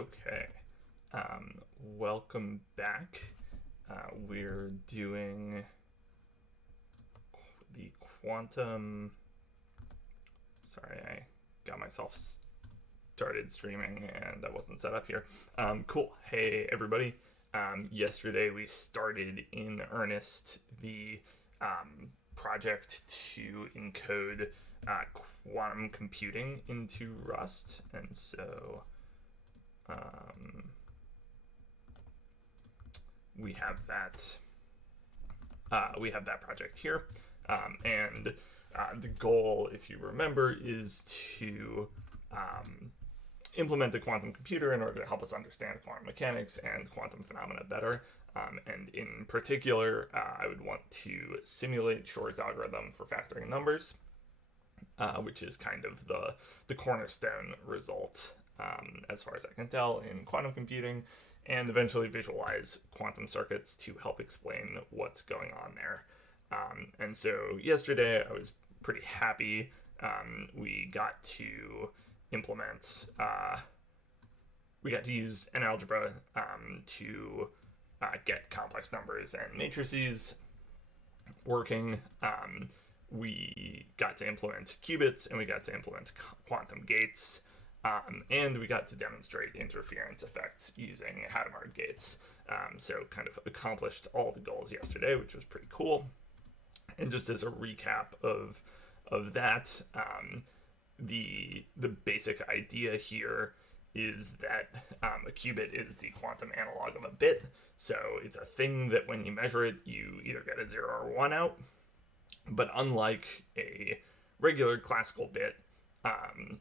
Okay. Welcome back. We're doing the quantum. Sorry, I got myself started streaming and that wasn't set up here. Cool. Hey, everybody. Yesterday we started in earnest the project to encode quantum computing into Rust, and so um, we have that project here, and the goal, if you remember, is to implement the quantum computer in order to help us understand quantum mechanics and quantum phenomena better. And in particular, I would want to simulate Shor's algorithm for factoring numbers, which is kind of the cornerstone result, as far as I can tell, in quantum computing, and eventually visualize quantum circuits to help explain what's going on there. And so yesterday I was pretty happy. We got to implement, we got to use an algebra to get complex numbers and matrices working. We got to implement qubits, and we got to implement quantum gates, and we got to demonstrate interference effects using Hadamard gates. So kind of accomplished all the goals yesterday, which was pretty cool. And just as a recap of that, the basic idea here is that a qubit is the quantum analog of a bit. So it's a thing that when you measure it, you either get a 0 or 1 out. But unlike a regular classical bit,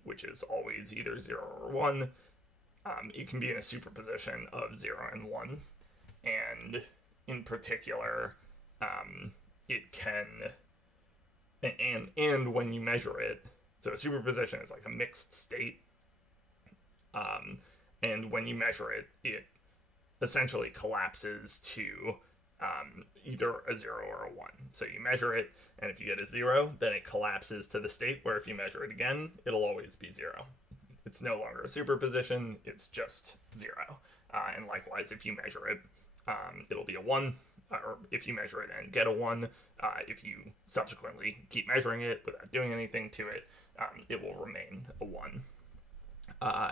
which is always either 0 or 1, it can be in a superposition of 0 and 1. And in particular, it can, and when you measure it, so a superposition is like a mixed state, and when you measure it, it essentially collapses to either a 0 or a 1. So you measure it, and if you get a 0, then it collapses to the state where if you measure it again, it'll always be 0. It's no longer a superposition, it's just 0. And likewise, if you measure it, it'll be a 1, or if you measure it and get a 1, if you subsequently keep measuring it without doing anything to it, it will remain a 1.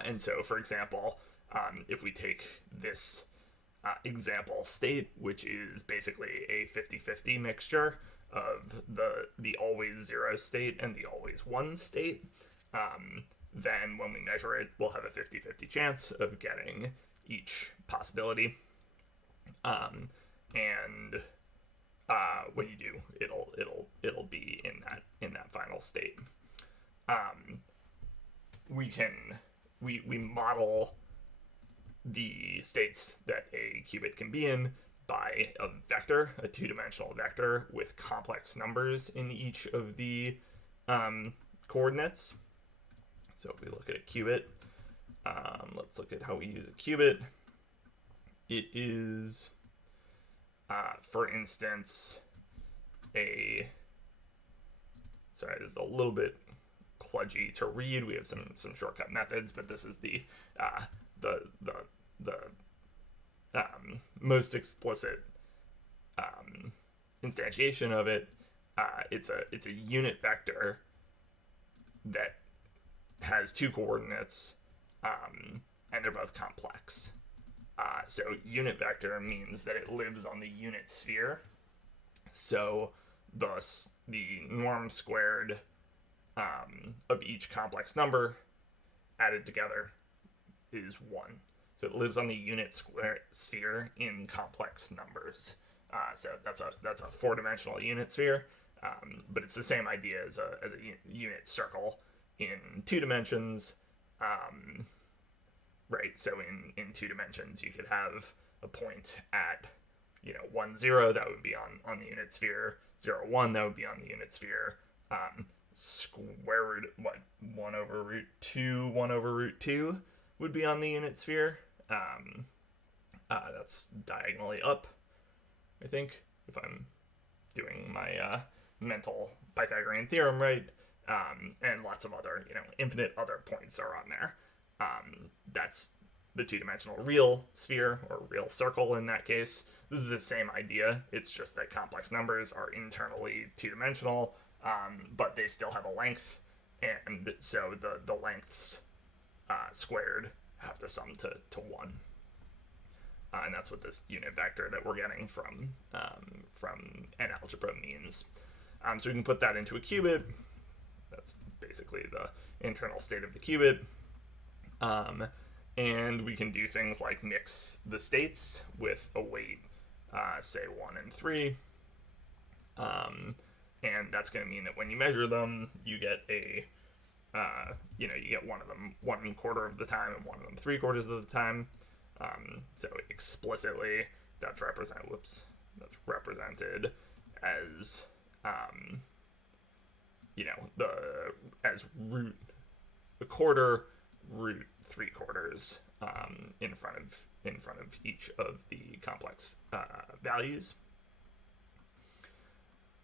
And so, for example, if we take this example state, which is basically a 50-50 mixture of the always 0 state and the always 1 state, then when we measure it, we'll have a 50-50 chance of getting each possibility. And when you do, it'll be in that final state. We model the states that a qubit can be in by a vector, a two-dimensional vector with complex numbers in each of the coordinates. So if we look at a qubit, let's look at how we use a qubit. It is, for instance, sorry, this is a little bit kludgy to read. We have some shortcut methods, but this is the most explicit instantiation of it. It's a unit vector that has two coordinates, and they're both complex. So unit vector means that it lives on the unit sphere. So thus the norm squared of each complex number added together is 1. So it lives on the unit square sphere in complex numbers. So that's a 4-dimensional unit sphere, but it's the same idea as a unit circle in 2 dimensions. Right, so in 2 dimensions you could have a point at 1, 0, that would be on the unit sphere. 0, 1, that would be on the unit sphere. Square root, 1 over root 2, 1 over root 2 would be on the unit sphere. That's diagonally up, I think, if I'm doing my mental Pythagorean theorem right. And lots of other, infinite other points are on there. That's the two-dimensional real sphere, or real circle in that case. This is the same idea. It's just that complex numbers are internally two-dimensional, but they still have a length, and so the lengths squared have to sum to 1. And that's what this unit vector that we're getting from an algebra means. So we can put that into a qubit. That's basically the internal state of the qubit. And we can do things like mix the states with a weight, say 1 and 3. And that's going to mean that when you measure them, you get you get one of them 1/4 of the time and one of them 3/4 of the time. So explicitly, that's represented as as root a quarter, root 3/4 in front of each of the complex values.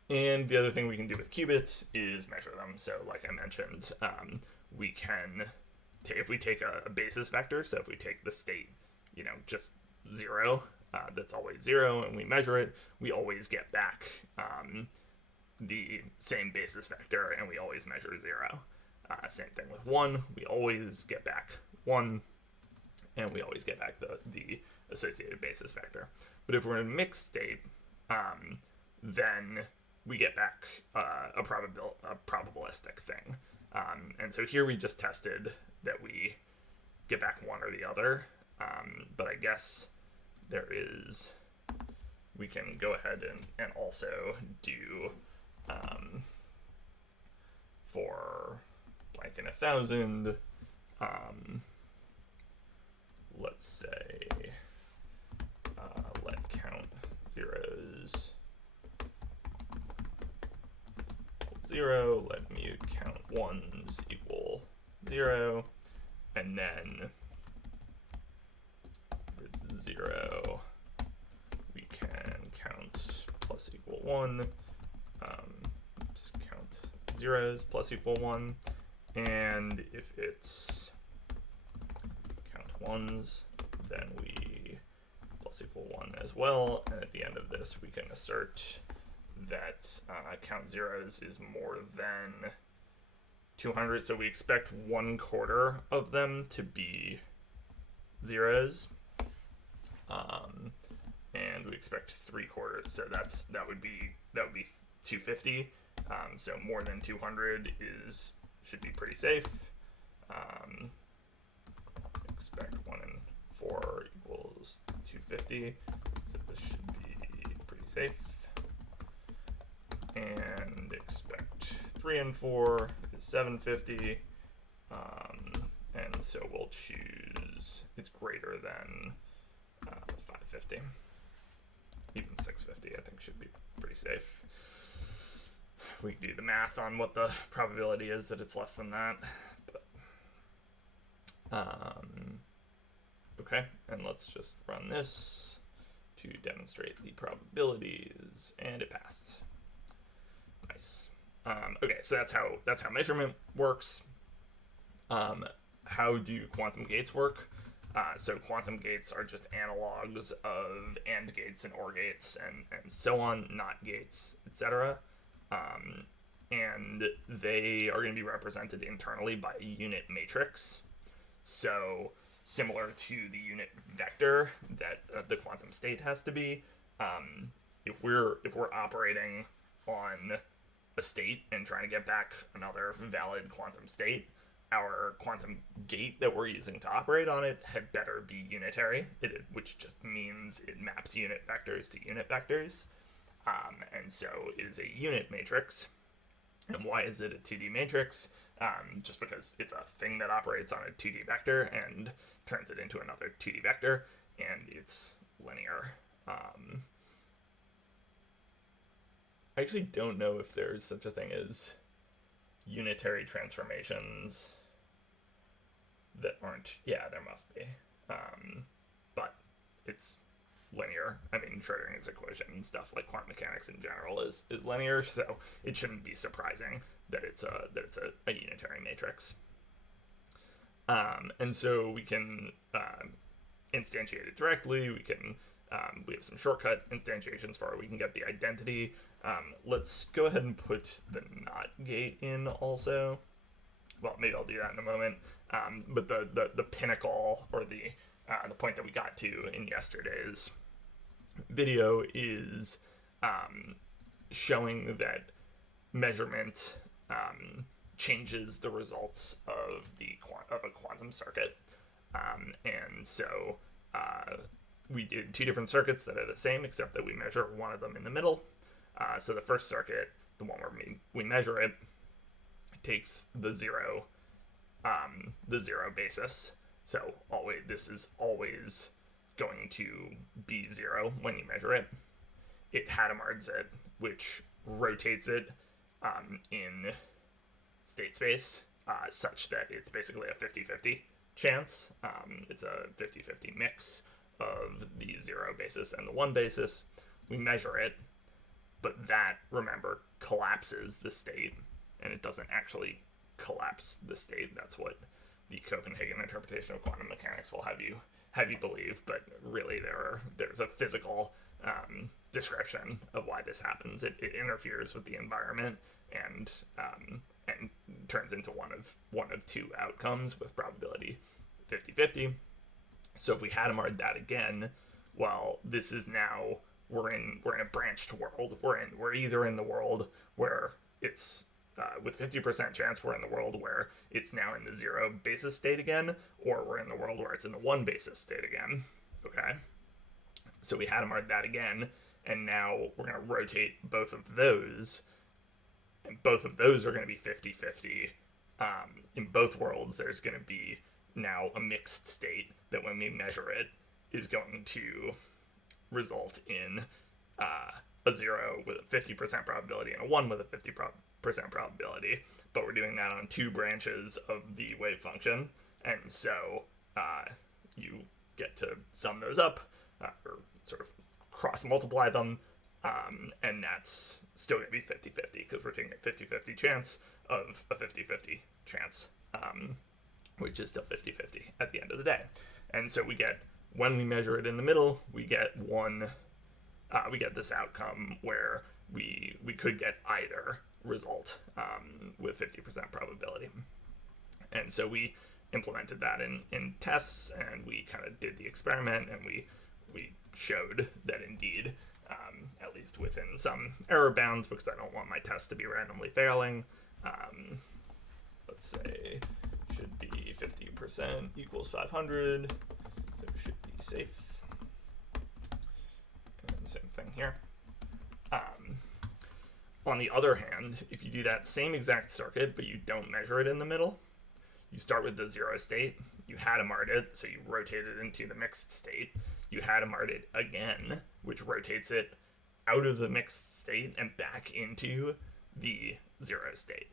And the other thing we can do with qubits is measure them. So like I mentioned, we can if we take a basis vector, so if we take the state, just 0, that's always 0, and we measure it, we always get back the same basis vector, and we always measure 0. Same thing with 1, we always get back 1, and we always get back the associated basis vector. But if we're in a mixed state, then we get back a probabilistic thing. And so here we just tested that we get back one or the other. But I guess we can go ahead and also do for like in 1,000, let's say, let count zeros 0, let mu count ones equal 0, and then if it's 0, we can count plus equal 1, count zeros plus equal 1, and if it's count ones, then we plus equal 1 as well, and at the end of this we can assert that count zeros is more than 200, so we expect 1/4 of them to be zeros, and we expect 3/4, so that would be 250. So more than 200 should be pretty safe. Expect 1 and 4 equals 250, so this should be pretty safe. And expect 3 and 4 is 750, and so we'll choose it's greater than 550. Even 650 I think should be pretty safe. We can do the math on what the probability is that it's less than that, but okay, and let's just run this to demonstrate the probabilities, and it passed. Nice. Okay, so that's how measurement works. How do quantum gates work? So quantum gates are just analogs of AND gates and OR gates and so on, NOT gates, etc. And they are going to be represented internally by a unit matrix. So similar to the unit vector that the quantum state has to be, if we're operating on a state and trying to get back another valid quantum state, our quantum gate that we're using to operate on it had better be unitary, which just means it maps unit vectors to unit vectors. And so it is a unit matrix. And why is it a 2D matrix? Just because it's a thing that operates on a 2D vector and turns it into another 2D vector, and it's linear. I actually don't know if there's such a thing as unitary transformations that aren't. Yeah, there must be. But it's linear. I mean, Schrödinger's equation and stuff like quantum mechanics in general is linear, so it shouldn't be surprising that it's a unitary matrix. And so we can instantiate it directly. We have some shortcut instantiations for it. We can get the identity. Let's go ahead and put the not gate in also. Well, maybe I'll do that in a moment. But the pinnacle, or the point that we got to in yesterday's video, is showing that measurement changes the results of a quantum circuit. And so we did two different circuits that are the same, except that we measure one of them in the middle. So the first circuit, the one where we measure it, takes the zero basis. So this is always going to be zero when you measure it. It Hadamards it, which rotates it in state space such that it's basically a 50-50 chance. It's a 50-50 mix of the zero basis and the one basis. We measure it, but that, remember, collapses the state, and it doesn't actually collapse the state. That's what the Copenhagen interpretation of quantum mechanics will have you believe, but really there's a physical description of why this happens. It interferes with the environment and turns into one of two outcomes with probability 50-50. So if we Hadamard that again, well, this is now we're in a branched world. We're either in the world where it's with 50% chance we're in the world where it's now in the zero basis state again, or we're in the world where it's in the one basis state again. Okay, so we Hadamard that again, and now we're going to rotate both of those, and both of those are going to be 50-50. In both worlds, there's going to be now a mixed state that when we measure it is going to result in a 0 with a 50% probability and a 1 with a 50% probability, but we're doing that on two branches of the wave function, and so you get to sum those up, or sort of cross-multiply them, and that's still going to be 50-50, because we're taking a 50-50 chance of a 50-50 chance, which is still 50-50 at the end of the day. And so we get, when we measure it in the middle, we get this outcome where we could get either result with 50% probability. And so we implemented that in tests, and we kind of did the experiment, and we showed that indeed, at least within some error bounds, because I don't want my test to be randomly failing, let's say should be 50% equals 500, so it should be safe. And same thing here. On the other hand, if you do that same exact circuit, but you don't measure it in the middle, you start with the zero state, you Hadamard it, so you rotate it into the mixed state, you Hadamard it again, which rotates it out of the mixed state and back into the zero state.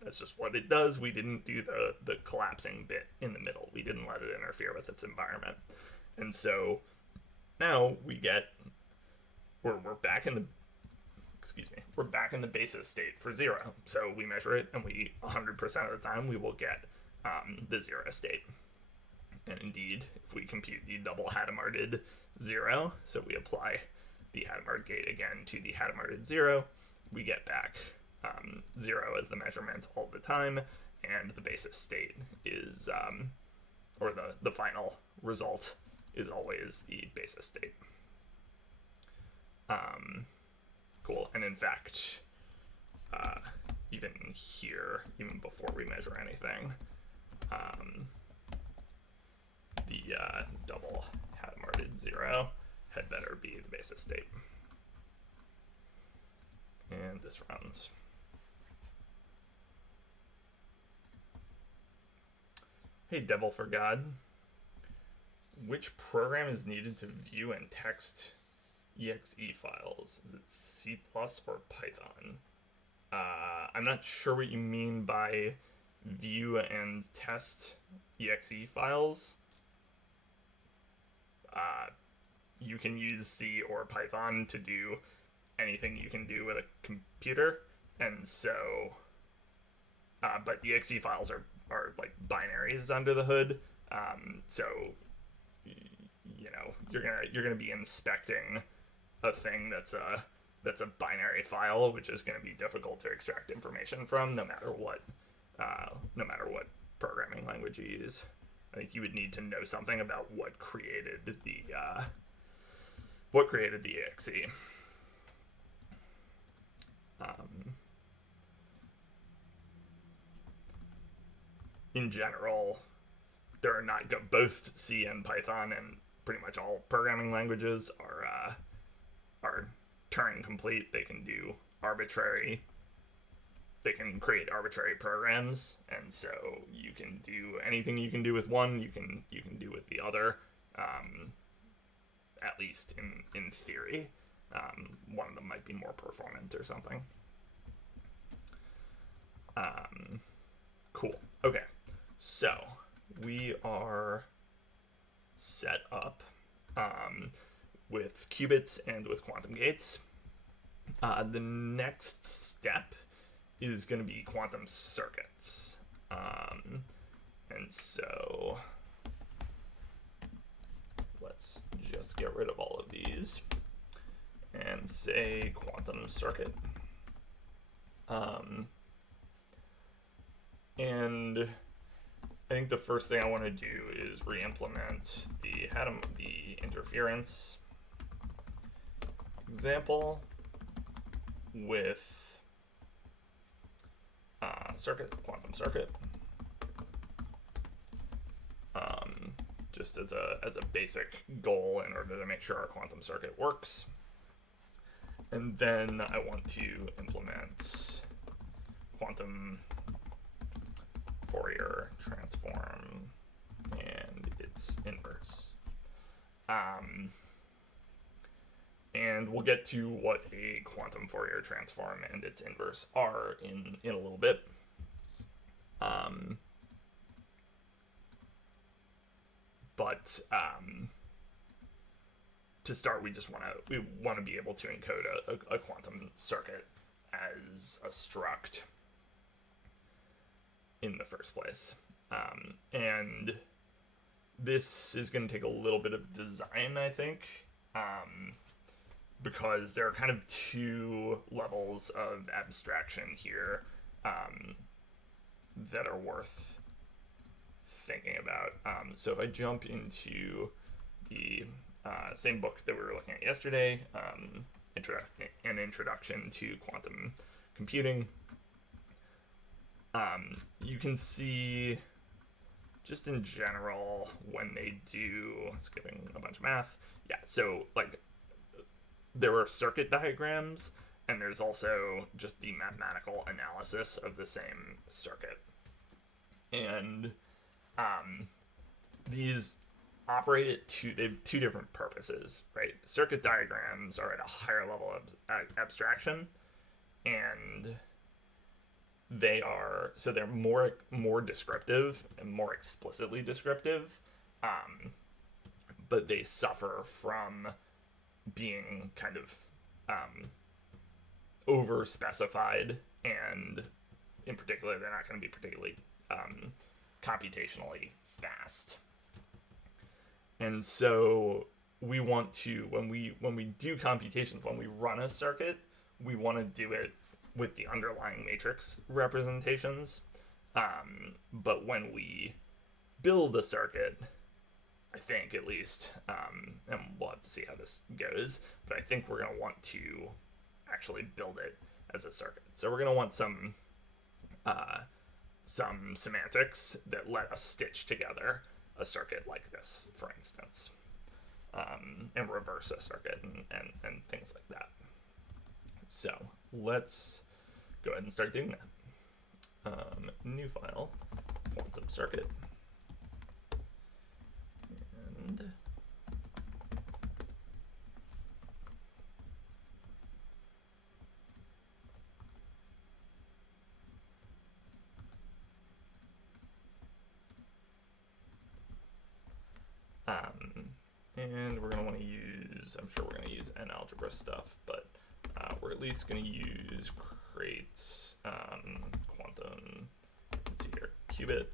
That's just what it does. We didn't do the collapsing bit in the middle. We didn't let it interfere with its environment. And so now we're back in the basis state for zero. So we measure it, and 100% of the time we will get the zero state. And indeed, if we compute the double Hadamarded zero, so we apply the Hadamard gate again to the Hadamarded zero, we get back 0 as the measurement all the time, and the basis state is, or the final result is always the basis state. Cool, and in fact, even here, even before we measure anything, the double Hadamarded 0 had better be the basis state. And this runs. Hey, Devil for God. Which program is needed to view and text exe files? Is it C+ or Python? I'm not sure what you mean by view and test exe files. You can use C or Python to do anything you can do with a computer, and so, but exe files are like binaries under the hood, So, you know, you're gonna be inspecting a thing that's a binary file, which is going to be difficult to extract information from, no matter what programming language you use. I think you would need to know something about what created the exe. In general, there are not both C and Python and pretty much all programming languages are Turing complete. They can create arbitrary programs, and so you can do anything you can do with one, you can do with the other, at least in theory. One of them might be more performant or something. Cool. Okay, so we are set up with qubits and with quantum gates. The next step is going to be quantum circuits. And so let's just get rid of all of these and say quantum circuit. And I think the first thing I want to do is re-implement the interference example with quantum circuit, just as a basic goal in order to make sure our quantum circuit works. And then I want to implement quantum Fourier transform and its inverse. And we'll get to what a quantum Fourier transform and its inverse are in a little bit. But to start, we want to be able to encode a quantum circuit as a struct in the first place. And this is going to take a little bit of design, I think, because there are kind of two levels of abstraction here that are worth thinking about. So if I jump into the same book that we were looking at yesterday, an introduction to quantum computing, you can see just in general when they do, skipping a bunch of math, yeah, so like there are circuit diagrams, and there's also just the mathematical analysis of the same circuit. And these operate at two different purposes, right? Circuit diagrams are at a higher level of abstraction, and they're more descriptive and more explicitly descriptive, but they suffer from being kind of over specified, and in particular they're not going to be particularly computationally fast. And so we want to, when we do computations, when we run a circuit, we want to do it with the underlying matrix representations. But when we build a circuit, I think at least, and we'll have to see how this goes, but I think we're going to want to actually build it as a circuit. So we're going to want some semantics that let us stitch together a circuit like this, for instance, and reverse a circuit and things like that. So let's go ahead and start doing that. New file, quantum circuit, and we're going to want to use, I'm sure we're going to use n algebra stuff, but we're at least going to use create quantum, let's see here, qubit,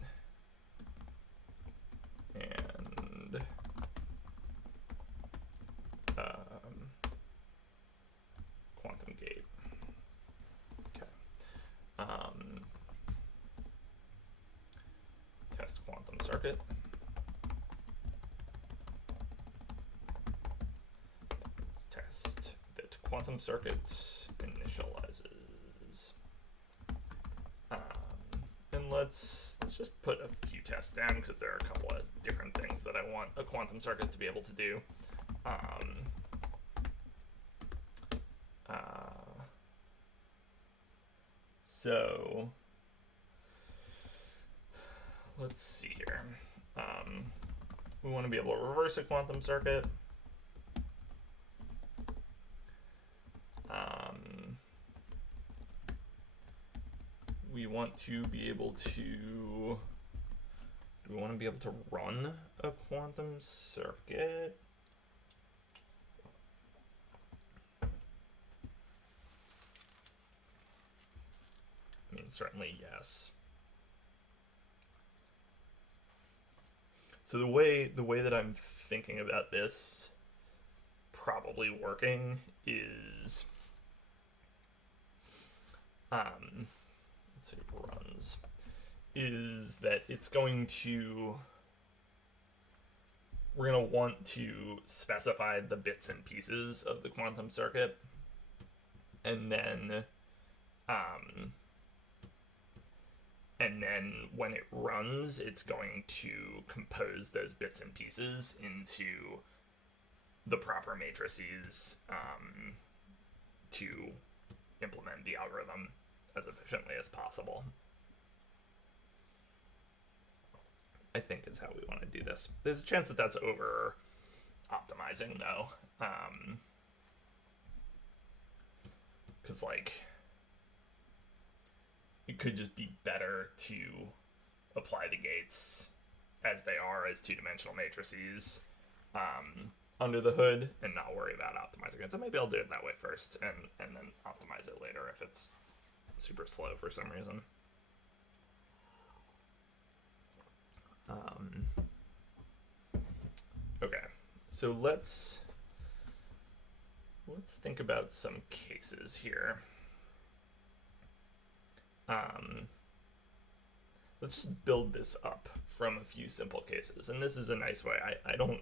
circuit. Let's test that quantum circuit initializes. And let's just put a few tests down because there are a couple of different things that I want a quantum circuit to be able to do. So let's see here. We want to be able to reverse a quantum circuit. We want to be able to, do we want to be able to run a quantum circuit? I mean, certainly yes. So the way that I'm thinking about this probably working is, let's say runs, is that it's going to, we're going to want to specify the bits and pieces of the quantum circuit, and then when it runs, it's going to compose those bits and pieces into the proper matrices to implement the algorithm as efficiently as possible. I think is how we want to do this. There's a chance that that's over optimizing though. Because like, it could just be better to apply the gates as they are as two-dimensional matrices under the hood and not worry about optimizing it. So maybe I'll do it that way first and then optimize it later if it's super slow for some reason. Okay, so let's think about some cases here. Let's just build this up from a few simple cases, and this is a nice way. I don't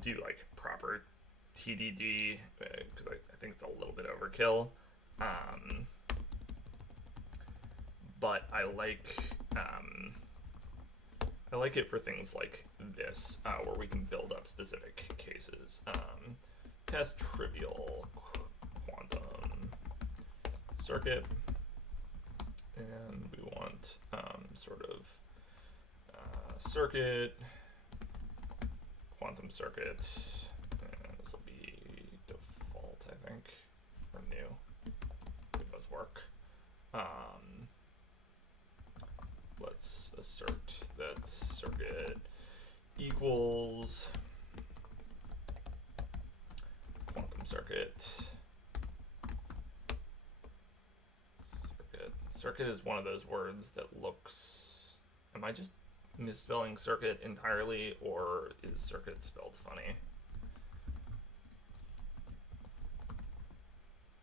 do like proper TDD because I think it's a little bit overkill. But I like it for things like this, where we can build up specific cases. Test trivial quantum circuit, and we want sort of circuit, quantum circuit, and this will be default, I think, or new. They both work. Let's assert that circuit equals quantum circuit. Circuit is one of those words that looks, am I just misspelling circuit entirely, or is circuit spelled funny?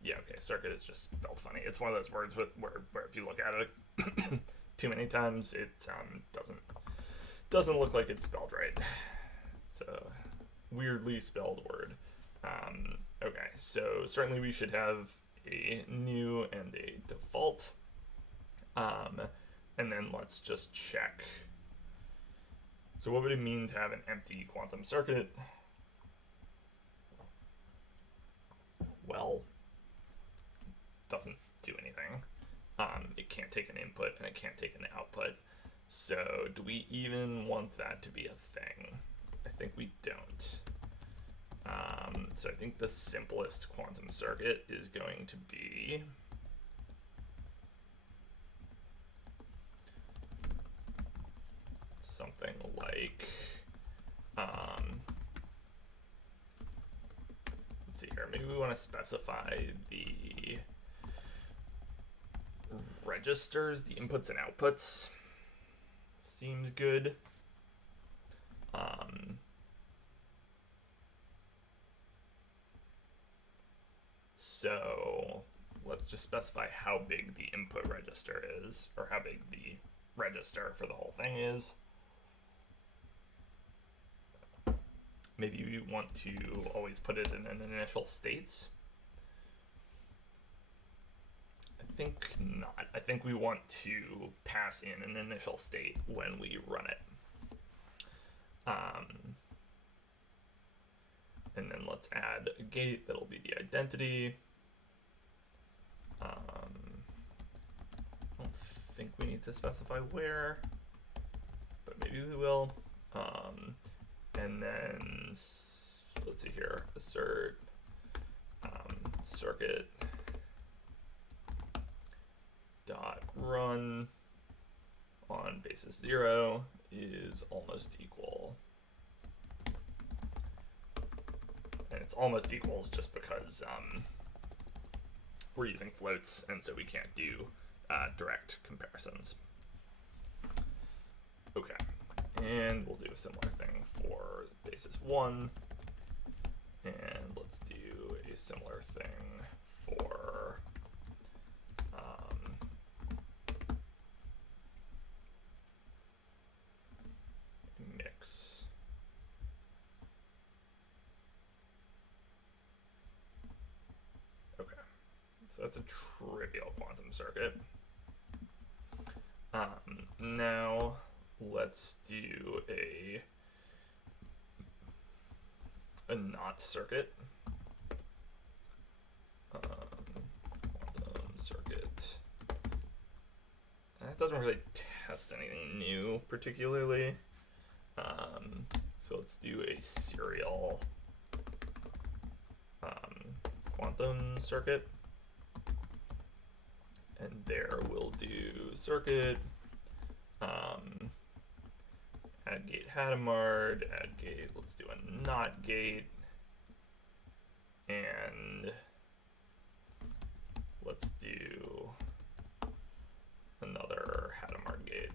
Yeah, okay, circuit is just spelled funny. It's one of those words where if you look at it too many times, it doesn't look like it's spelled right. It's a weirdly spelled word. Okay, so certainly we should have a new and a default. And then let's just check. So what would it mean to have an empty quantum circuit? Well, it doesn't do anything. It can't take an input and it can't take an output. So do we even want that to be a thing? I think we don't. So I think the simplest quantum circuit is going to be something like, let's see here, maybe we want to specify the registers, the inputs and outputs. Seems good. So let's just specify how big the input register is, or how big the register for the whole thing is. maybe we want to always put it in an initial states. I think not. I think we want to pass in an initial state when we run it. And then let's add a gate that'll be the identity. I don't think we need to specify where, but maybe we will. And then let's see here, assert circuit dot run on basis 0 is almost equal. And it's almost equals just because we're using floats, and so we can't do direct comparisons. Okay, and we'll do a similar thing for basis 1, and let's do a similar thing for mix. Okay, so that's a trivial quantum circuit. Now let's do a not circuit. Quantum circuit. That doesn't really test anything new particularly. So let's do a serial quantum circuit. And there we'll do circuit, add gate Hadamard, add gate, let's do a not gate, and let's do another Hadamard gate.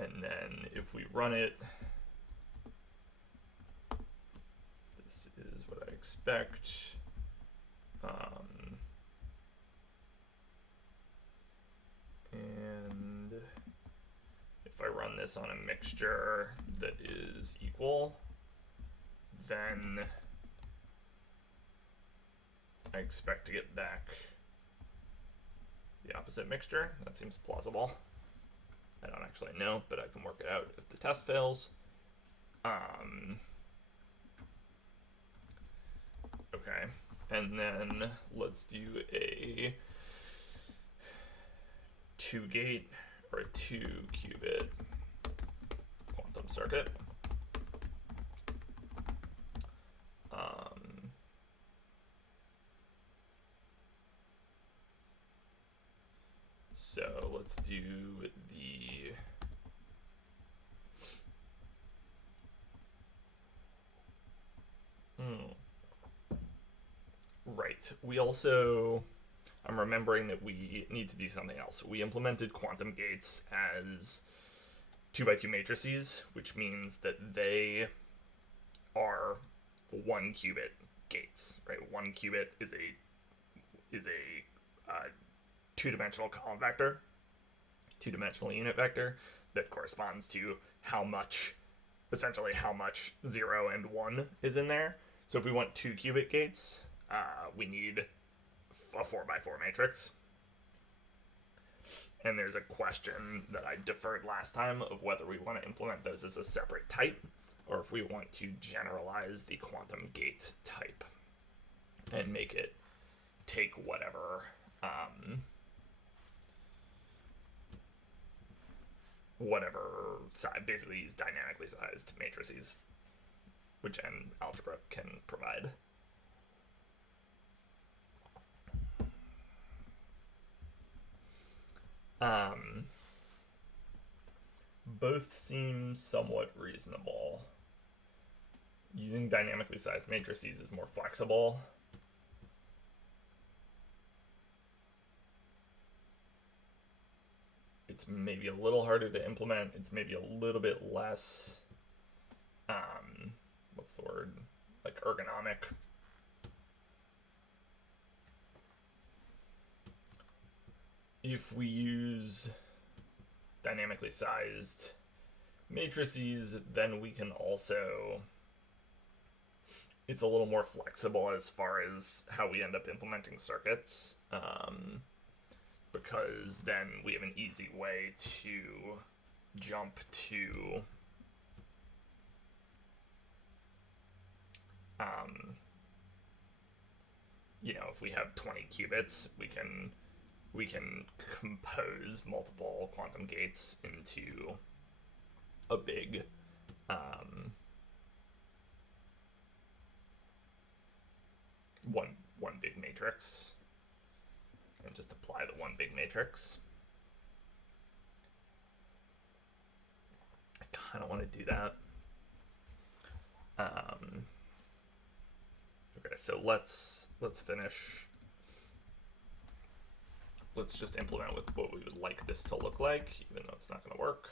And then if we run it, this is what I expect. And if I run this on a mixture that is equal, then I expect to get back the opposite mixture. That seems plausible. I don't actually know, but I can work it out if the test fails. Okay, and then let's do a 2-gate or a 2-qubit quantum circuit. So let's do the right. We also, I'm remembering that we need to do something else. We implemented quantum gates as 2x2 matrices, which means that they are 1-qubit gates, right? 1 qubit is a 2-dimensional column vector, 2-dimensional unit vector that corresponds to essentially how much 0 and 1 is in there. So if we want 2-qubit gates, we need a 4x4 matrix. And there's a question that I deferred last time of whether we want to implement those as a separate type or if we want to generalize the quantum gate type and make it take whatever size, basically use dynamically sized matrices, which an algebra can provide. Both seem somewhat reasonable. Using dynamically sized matrices is more flexible. It's maybe a little harder to implement. It's maybe a little bit less, what's the word? Like ergonomic. If we use dynamically sized matrices, then we can also, it's a little more flexible as far as how we end up implementing circuits, because then we have an easy way to jump to if we have 20 qubits, we can compose multiple quantum gates into a big one big matrix, and just apply the one big matrix. I kind of want to do that. Okay, so let's finish. Let's just implement with what we would like this to look like, even though it's not going to work.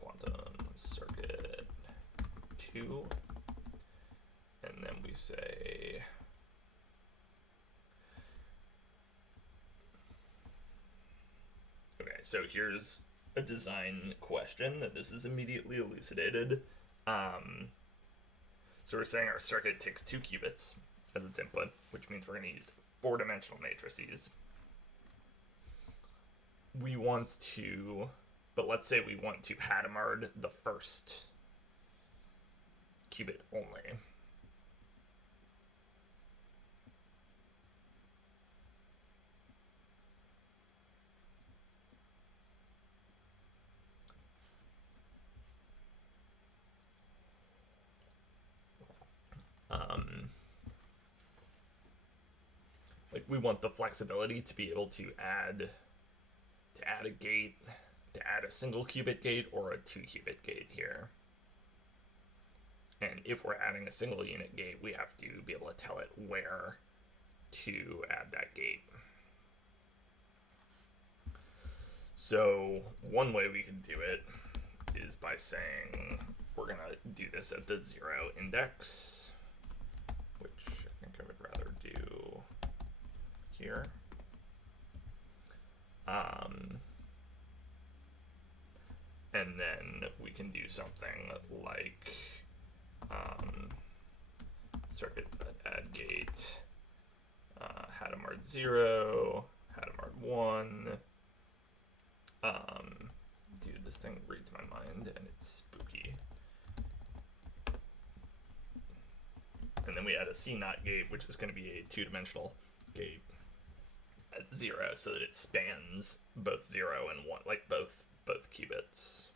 Quantum circuit 2, and then we say okay, so here's a design question that this is immediately elucidated. So we're saying our circuit takes 2 qubits as its input, which means we're going to use 4-dimensional matrices. We want to, but let's say we want to Hadamard the first qubit only. Like, we want the flexibility to be able to add a gate, to add a single qubit gate or a 2 qubit gate here. And if we're adding a single unit gate, we have to be able to tell it where to add that gate. So one way we can do it is by saying we're gonna do this at the 0 index, which I think I would rather do here. And then we can do something like circuit add gate, Hadamard 0, Hadamard 1. Dude, this thing reads my mind and it's spooky. And then we add a C0 gate, which is going to be a 2-dimensional gate at 0, so that it spans both 0 and 1, like both qubits.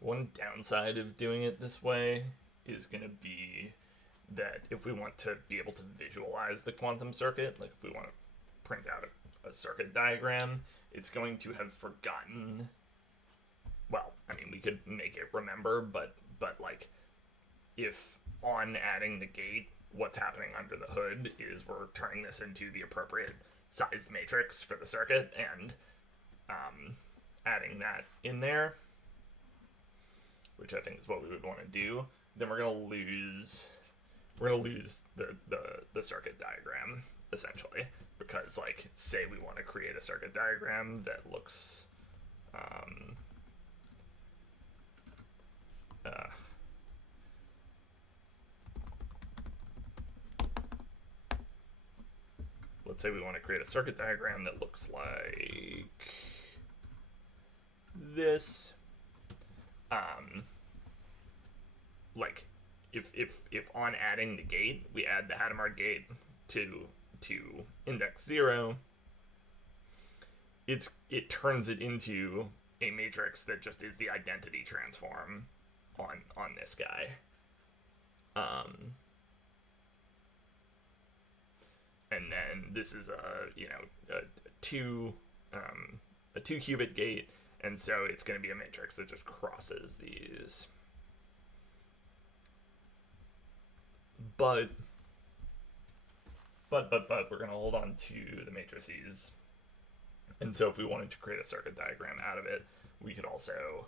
One downside of doing it this way is going to be that if we want to be able to visualize the quantum circuit, like if we want to print out a circuit diagram, it's going to have forgotten. Well, I mean, we could make it remember, but like, if on adding the gate, what's happening under the hood is we're turning this into the appropriate sized matrix for the circuit and adding that in there, which I think is what we would want to do, then we're gonna lose the circuit diagram, essentially, because, like, say we want to create a circuit diagram that looks let's say we want to create a circuit diagram that looks like this. Like, if on adding the gate, we add the Hadamard gate to index 0, it turns it into a matrix that just is the identity transform on this guy. And then this is a 2 qubit gate, and so it's going to be a matrix that just crosses these. But but we're going to hold on to the matrices. And so if we wanted to create a circuit diagram out of it, we could also,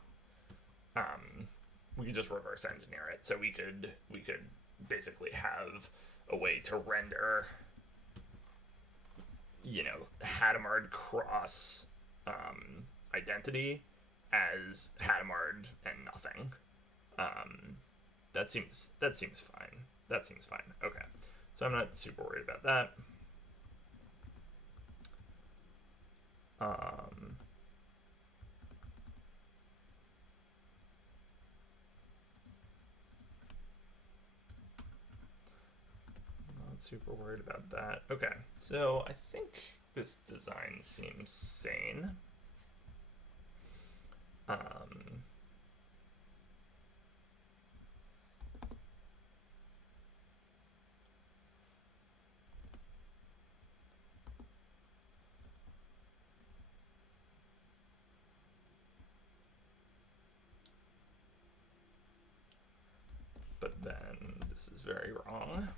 we could just reverse engineer it. So we could basically have a way to render, Hadamard cross identity as Hadamard and nothing. That seems fine. Okay, so I'm not super worried about that. Not super worried about that. Okay, so I think this design seems sane. But then this is very wrong.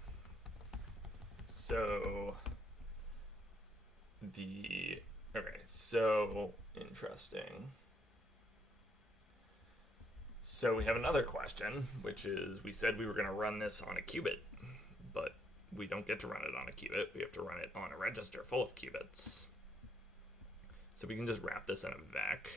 So so interesting. So we have another question, which is, we said we were going to run this on a qubit, but we don't get to run it on a qubit. We have to run it on a register full of qubits. So we can just wrap this in a vec.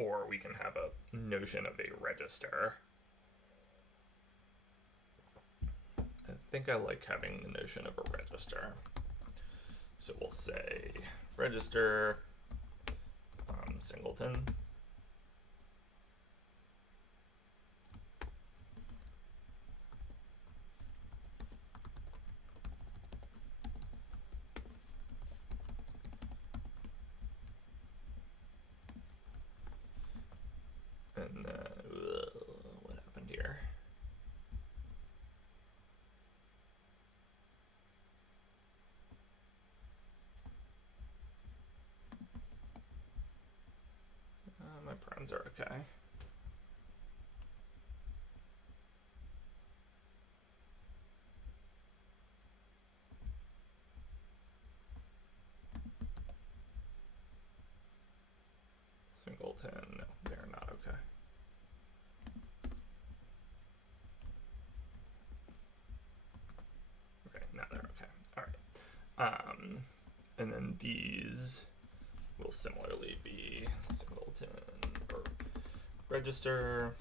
Or we can have a notion of a register. I think I like having the notion of a register. So we'll say register singleton. And what happened here? My params are okay. Singleton, no, they're not okay. Okay, now they're okay. All right. And then these will similarly be singleton or register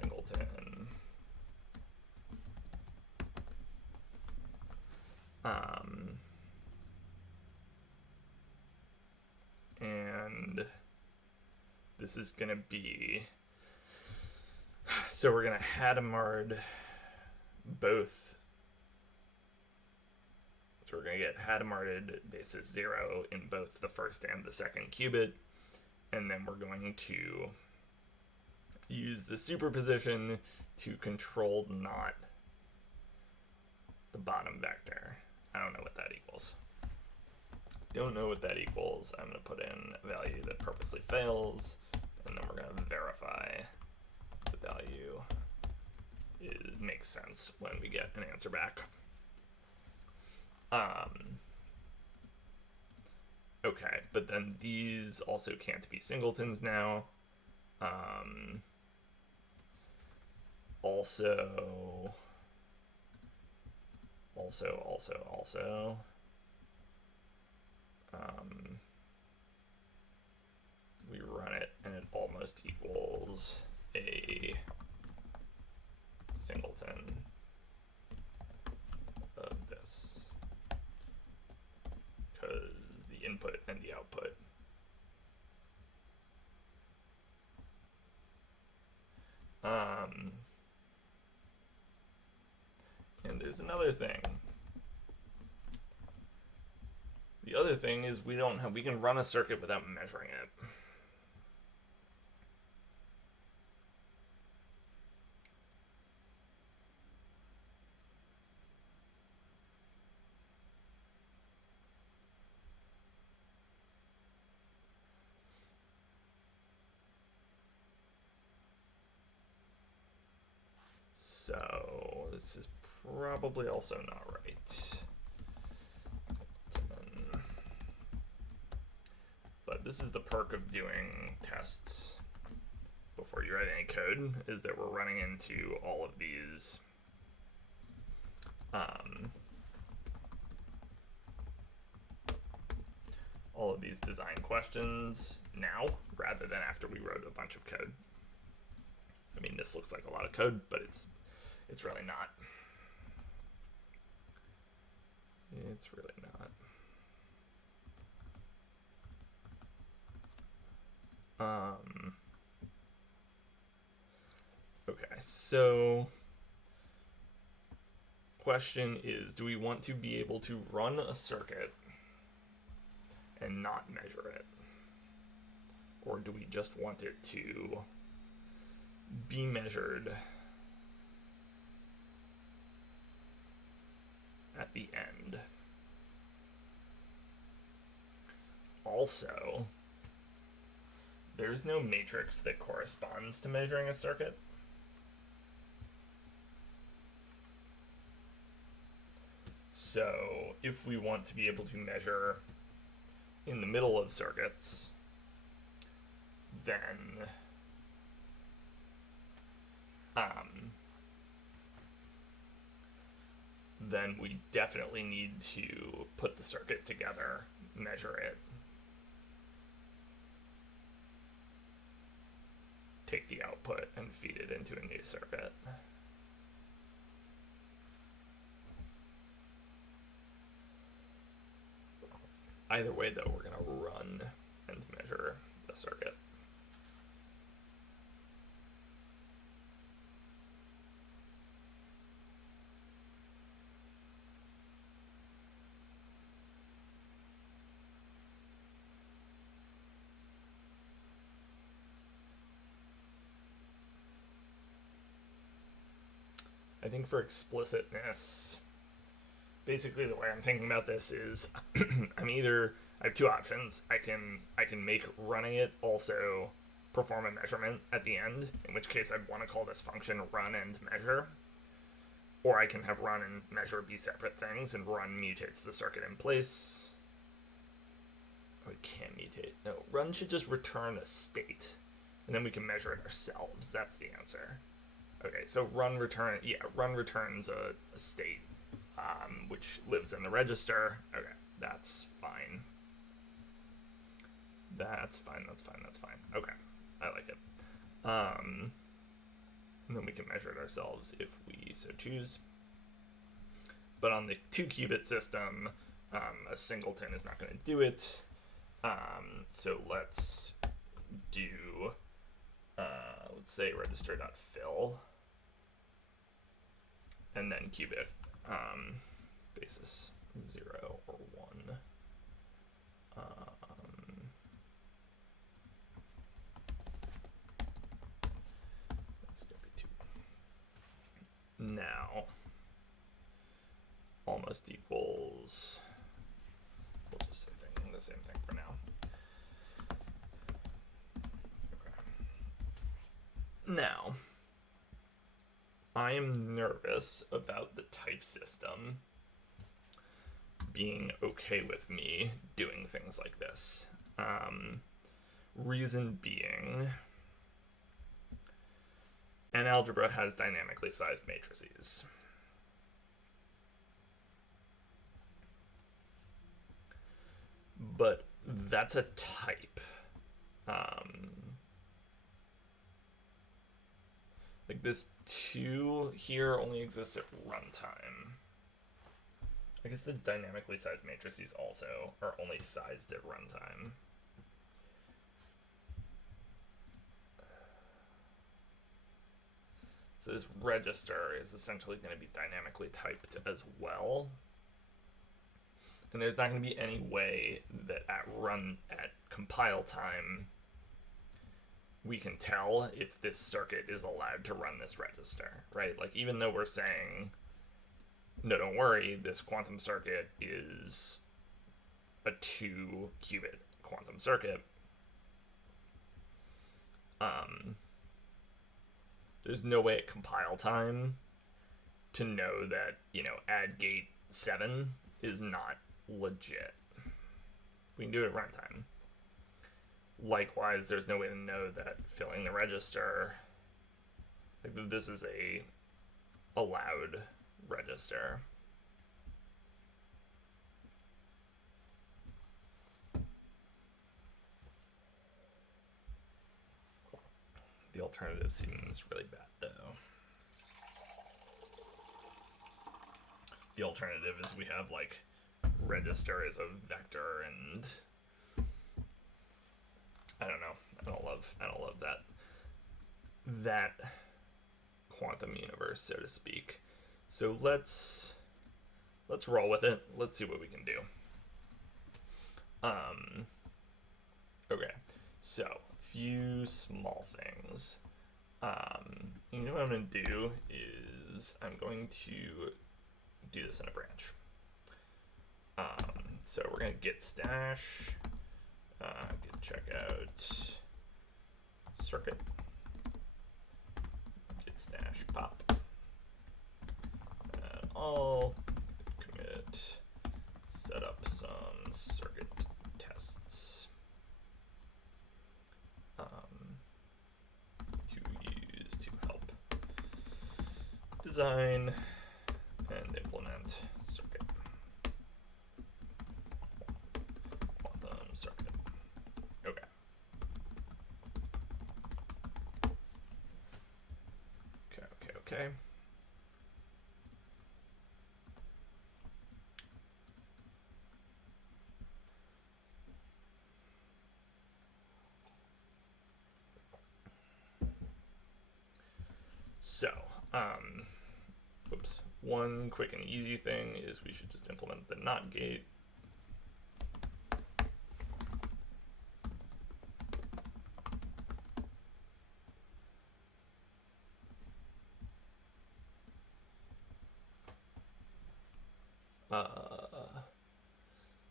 singleton. And this is going to be, so we're going to Hadamard both. So we're going to get Hadamarded basis 0 in both the first and the second qubit. And then we're going to use the superposition to control not the bottom vector. I don't know what that equals. I'm going to put in a value that purposely fails, and then we're going to verify the value makes sense when we get an answer back. Okay, but then these also can't be singletons now. Also. We run it and it almost equals a singleton of this, because the input and the output. And there's another thing. The other thing is we can run a circuit without measuring it. So this is probably also not right. But this is the perk of doing tests before you write any code, is that we're running into all of these design questions now, rather than after we wrote a bunch of code. I mean, this looks like a lot of code, but it's really not. It's really not. Okay, so question is, do we want to be able to run a circuit and not measure it? Or do we just want it to be measured at the end? Also, there's no matrix that corresponds to measuring a circuit. So if we want to be able to measure in the middle of circuits, then we definitely need to put the circuit together, measure it, take the output, and feed it into a new circuit. Either way, though, we're going to run and measure the circuit. I think for explicitness, basically the way I'm thinking about this is I have two options. I can make running it also perform a measurement at the end, in which case I'd want to call this function run and measure. Or I can have run and measure be separate things, and run mutates the circuit in place. Oh, it can't mutate. No, run should just return a state, and then we can measure it ourselves. That's the answer. Okay, so run returns a state, which lives in the register. Okay, that's fine. That's fine. Okay, I like it. And then we can measure it ourselves if we so choose. But on the 2-qubit system, a singleton is not going to do it. So let's do, let's say register.fill, and then qubit, basis 0 or 1. That's going to be 2. Now, almost equals, we'll just say the same thing for now. Okay. Now, I am nervous about the type system being okay with me doing things like this. Reason being, an algebra has dynamically sized matrices. But that's a type. Like this 2 here only exists at runtime. I guess the dynamically sized matrices also are only sized at runtime. So this register is essentially going to be dynamically typed as well. And there's not going to be any way that at compile time, we can tell if this circuit is allowed to run this register, right? Like, even though we're saying, no, don't worry, this quantum circuit is a 2-qubit quantum circuit, there's no way at compile time to know that, add gate 7 is not legit. We can do it at runtime. Likewise, there's no way to know that filling the register, like, this is a allowed register. The alternative seems really bad, though. The alternative is we have, like, register as a vector, and I don't know. I don't love that quantum universe, so to speak. So let's roll with it. Let's see what we can do. Okay. So, few small things. You know what I'm going to do is I'm going to do this in a branch. So we're going to git stash, git checkout, circuit, git stash pop, all, commit, set up some circuit tests to use to help design and implement circuit. Quantum circuit. Okay. Okay. So, one quick and easy thing is we should just implement the not gate.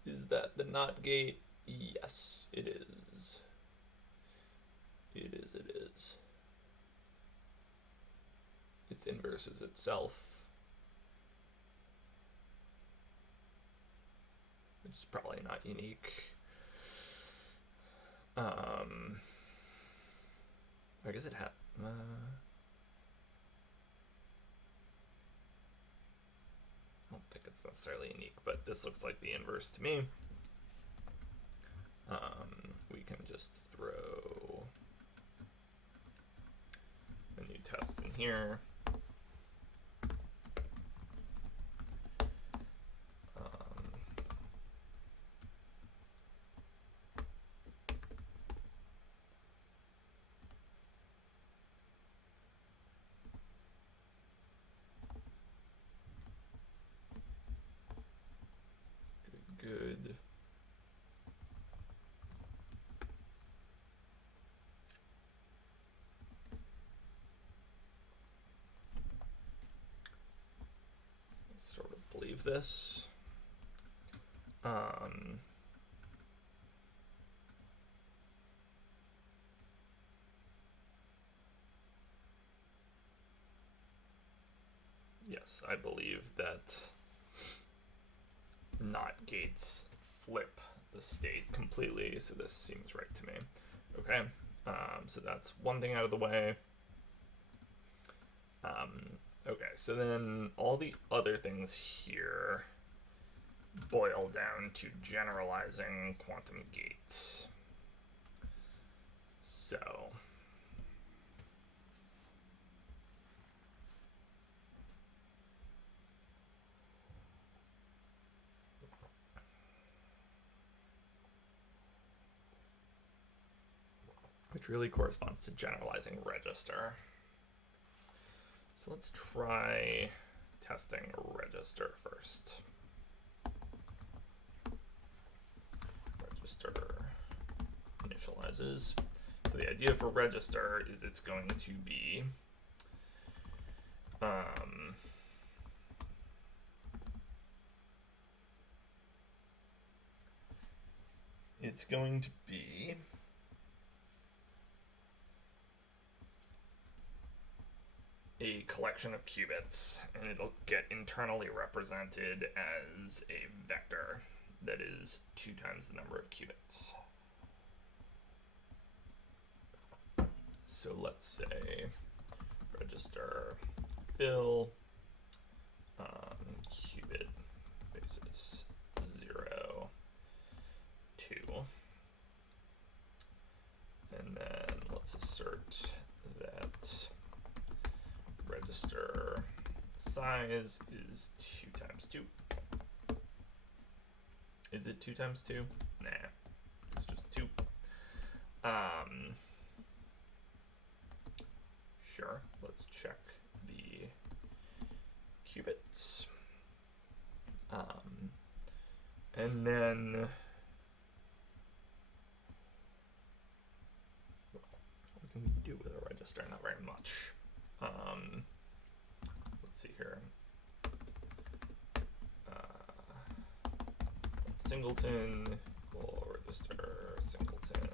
Is that the not gate? Yes, it is. It is. Its inverse is itself. Which is probably not unique. I guess it had. I don't think it's necessarily unique, but this looks like the inverse to me. We can just throw a new test in here. Good. Sort of believe this. Yes, I believe that not gates flip the state completely, so this seems right to me. Okay, so that's one thing out of the way. Okay, so then all the other things here boil down to generalizing quantum gates. So which really corresponds to generalizing register. So let's try testing register first. Register initializes. So the idea for register is it's going to be a collection of qubits, and it'll get internally represented as a vector that is 2 times the number of qubits. So let's say register fill qubit basis 0, 2. And then let's assert that register size is 2 times 2. Is it 2 times 2? Nah, it's just 2. Sure, let's check the qubits. And then what can we do with a register? Not very much. Let's see here. Singleton equal register singleton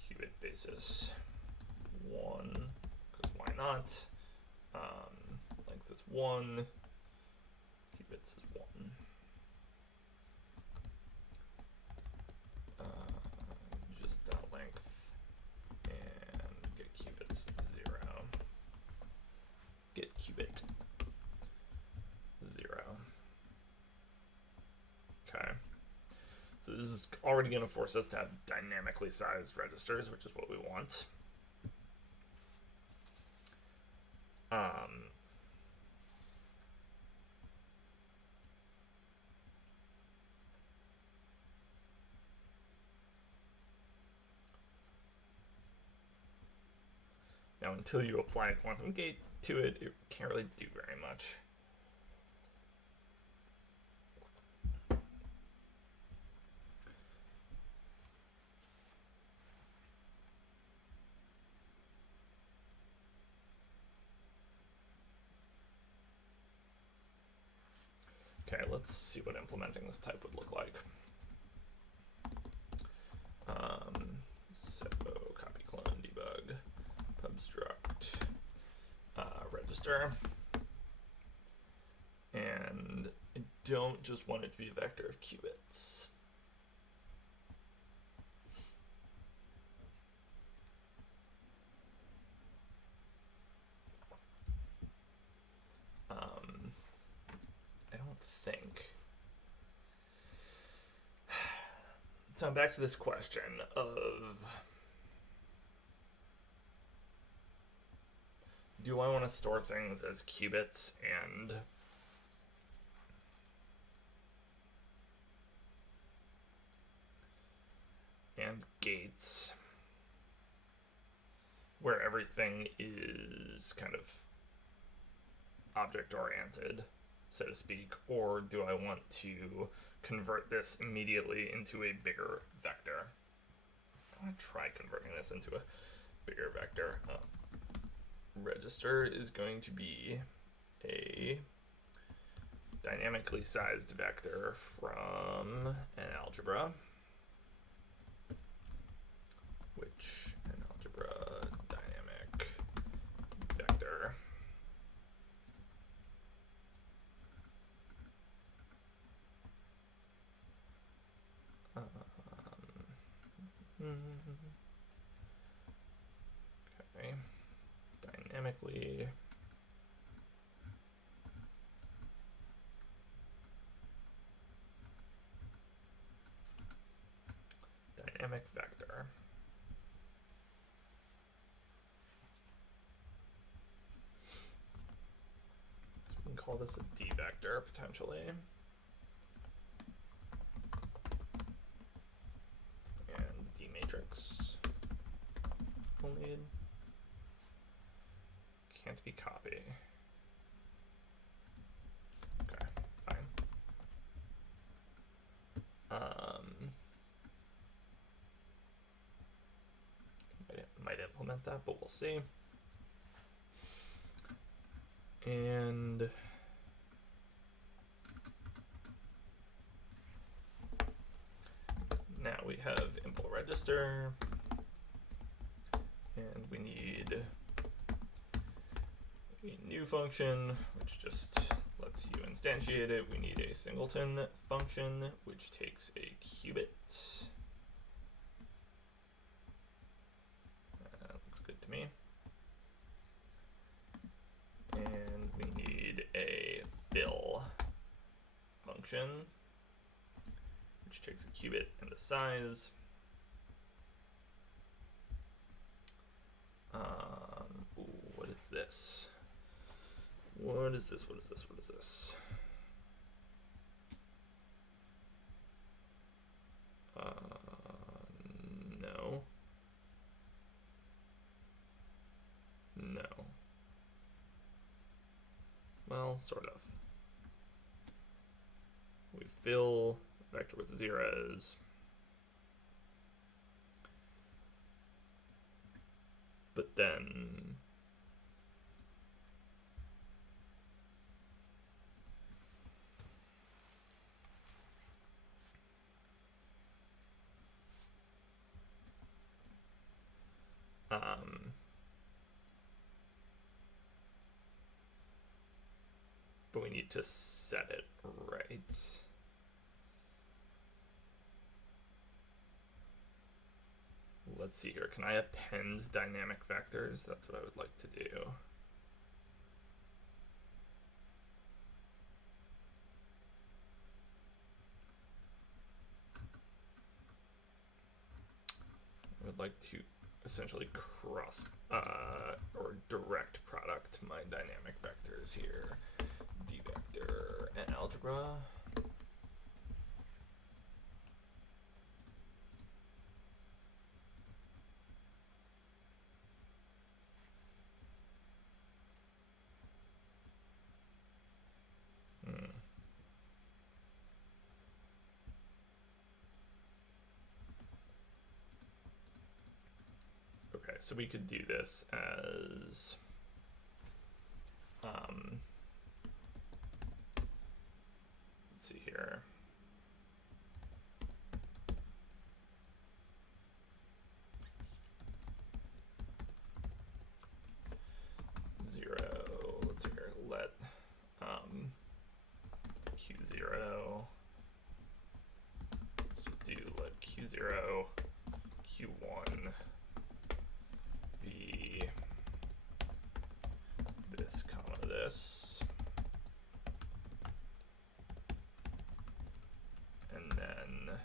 qubit basis 1, because why not? Length is 1, qubits is 1. Just dot length and get qubits 0. Get qubit 0. Okay. So this is already going to force us to have dynamically sized registers, which is what we want. Now, until you apply a quantum gate to it, it can't really do very much. Okay, let's see what implementing this type would look like. So copy, clone, debug, pubstruct, register. And I don't just want it to be a vector of qubits. I don't think. So I'm back to this question of, do I want to store things as qubits and gates where everything is kind of object-oriented, so to speak, or do I want to convert this immediately into a bigger vector? I want to try converting this into a bigger vector. Register is going to be a dynamically sized vector from an algebra, which an algebra dynamic vector okay, dynamic vector. So we can call this a D vector potentially. And D matrix only can't be copy. Okay, fine. Might implement that, but we'll see. And now we have impl register, and we need a new function, which just lets you instantiate it. We need a singleton function, which takes a qubit. Looks good to me. And we need a fill function, which takes a qubit and a size. Ooh, what is this? What is this? What is this? What is this? No. No. Well, sort of. We fill vector with zeros. But then but we need to set it right. Let's see here. Can I append dynamic vectors? That's what I would like to do. I would like to essentially cross or direct product my dynamic vectors here. D vector and algebra. Okay, so we could do this as let's see here. Zero, let's see here, let Q0, let's just do let Q0, Q1 be this comma this, and then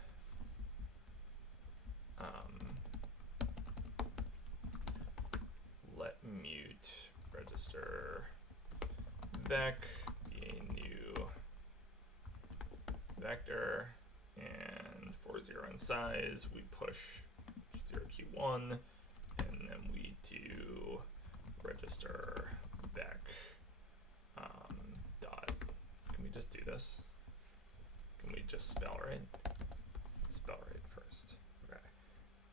let mute register vec be a new vector, and for 0 in size we push Q0 Q1, and then we do register vec dot. Can we just do this? Can we just spell right? Spell right first. Okay.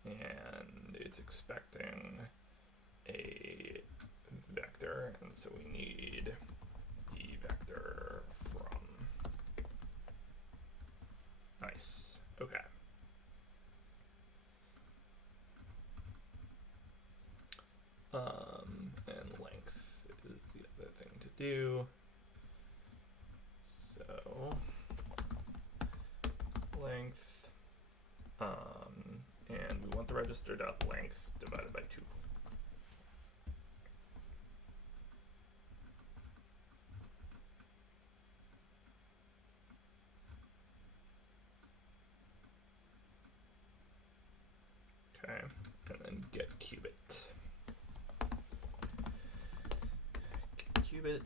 And it's expecting a vector, and so we need d vector from. Nice. Okay. And length is the other thing to do. So length, and we want the register dot length divided by 2. Okay, and then get qubit. Get qubit.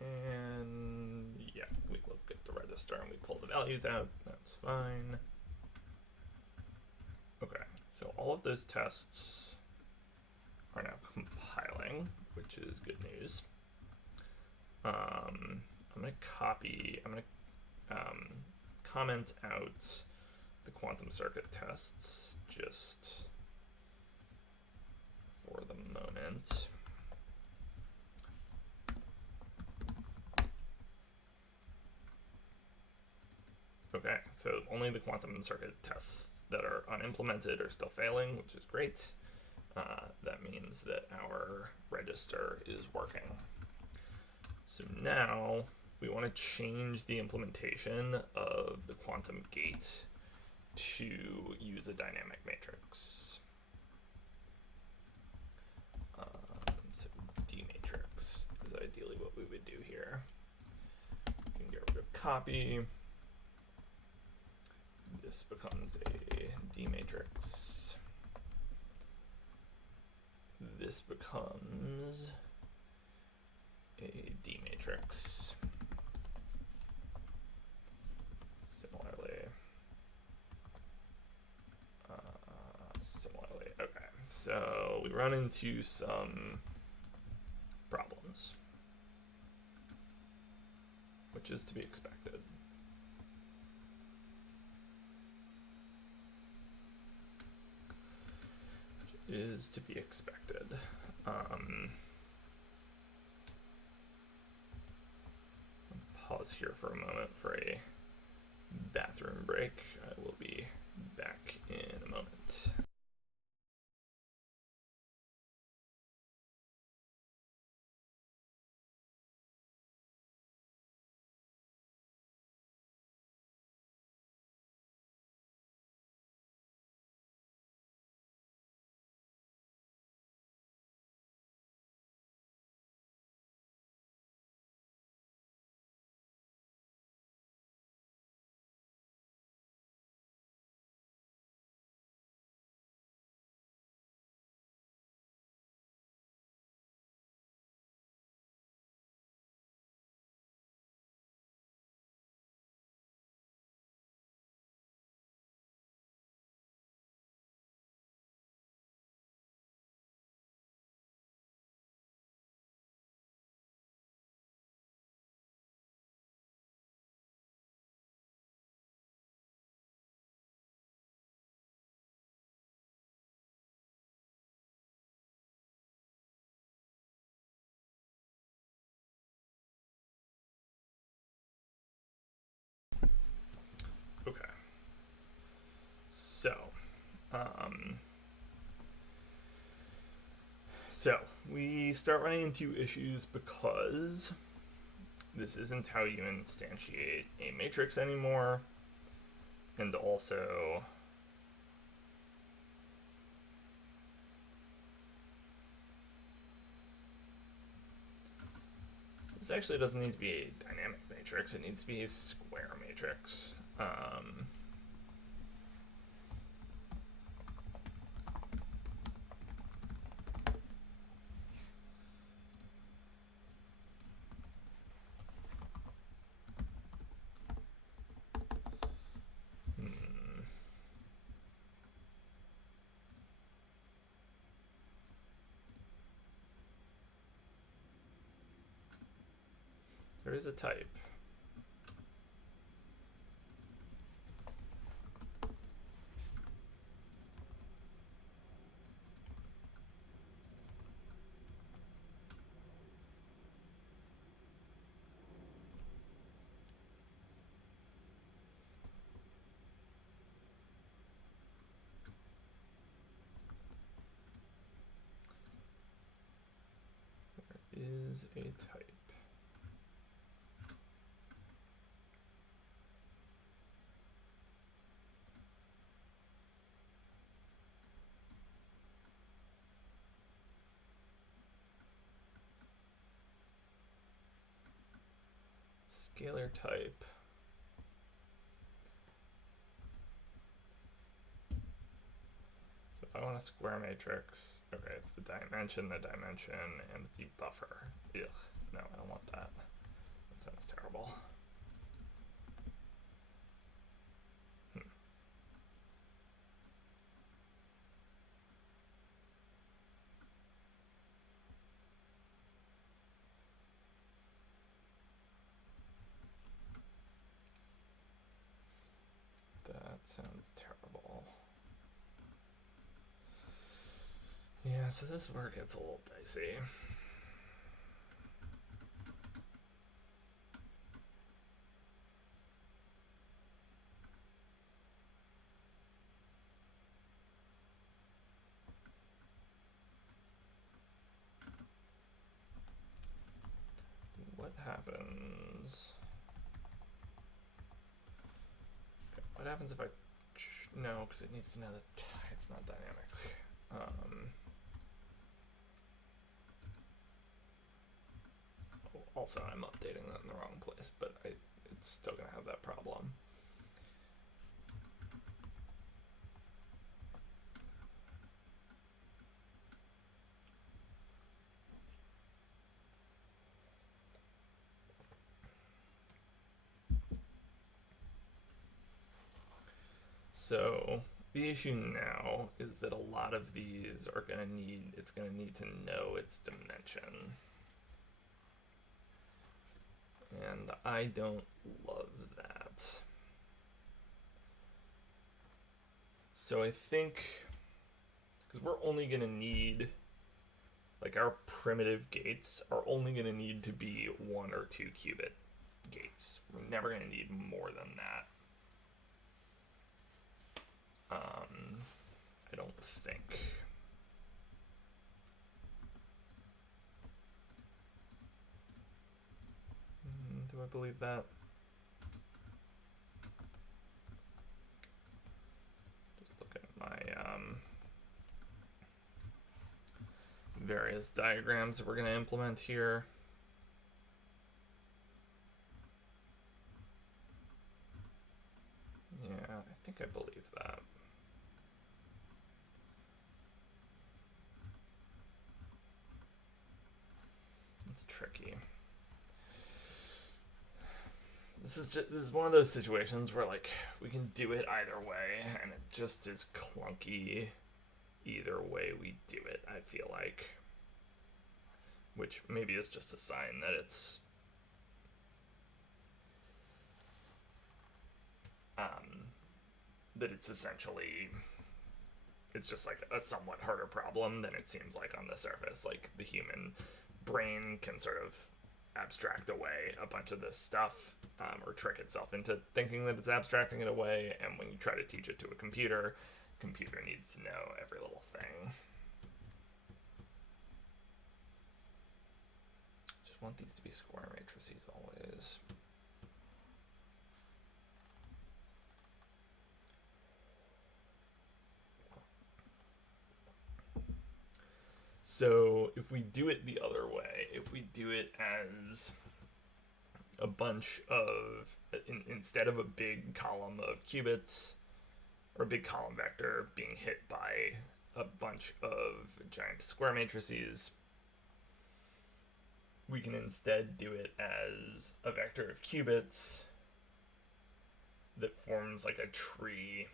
And yeah, we look at the register and we pull the values out. That's fine. Okay, so all of those tests are now compiling, which is good news. I'm gonna comment out the quantum circuit tests just for the moment. Okay, so only the quantum circuit tests that are unimplemented are still failing, which is great. that means that our register is working. So now we want to change the implementation of the quantum gate to use a dynamic matrix. So D matrix is ideally what we would do here. We can get rid of copy. This becomes a D matrix. This becomes a D matrix. Similarly, okay. So we run into some problems, which is to be expected. Pause here for a moment for a bathroom break. I will be back in a moment. Okay. So we start running into issues because this isn't how you instantiate a matrix anymore, and also this actually doesn't need to be a dynamic matrix, it needs to be a square matrix. There is a type. Is a type. Scalar type. So if I want a square matrix, okay, it's the dimension, and the buffer. Ugh, no, I don't want that. That sounds terrible. That sounds terrible. Yeah, so this where it gets a little dicey. happens? Okay, what happens if I... No, because it needs to know that it's not dynamic. Also, I'm updating that in the wrong place, but it's still going to have that problem. So the issue now is that a lot of these are going to need, it's going to need to know its dimension. And I don't love that. So I think, because we're only going to need, like our primitive gates are only going to need to be 1 or 2 qubit gates. We're never going to need more than that. I don't think. Do I believe that? Just look at my various diagrams that we're going to implement here. Yeah, I think I believe that. It's tricky. This is one of those situations where like we can do it either way, and it just is clunky either way we do it, I feel like. Which maybe is just a sign that it's essentially, it's just like a somewhat harder problem than it seems like on the surface. Like the human brain can sort of abstract away a bunch of this stuff, or trick itself into thinking that it's abstracting it away, and when you try to teach it to a computer needs to know every little thing. Just want these to be square matrices always. So if we do it the other way, if we do it as a bunch of, instead of a big column of qubits, or a big column vector being hit by a bunch of giant square matrices, we can instead do it as a vector of qubits that forms like a tree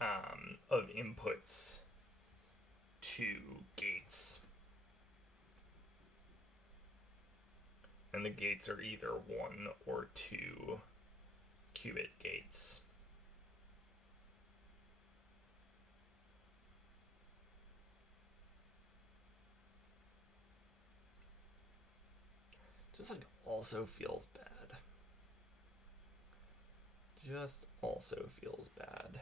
of inputs to gates. And the gates are either 1 or 2 qubit gates. Just like also feels bad. Just also feels bad.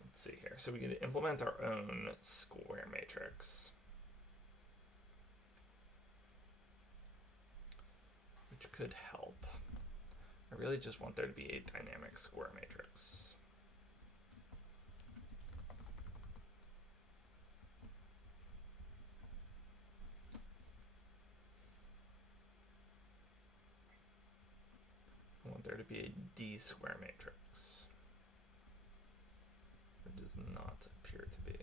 Let's see here. So we can implement our own square matrix, which could help. I really just want there to be a dynamic square matrix. I want there to be a D square matrix. It does not appear to be.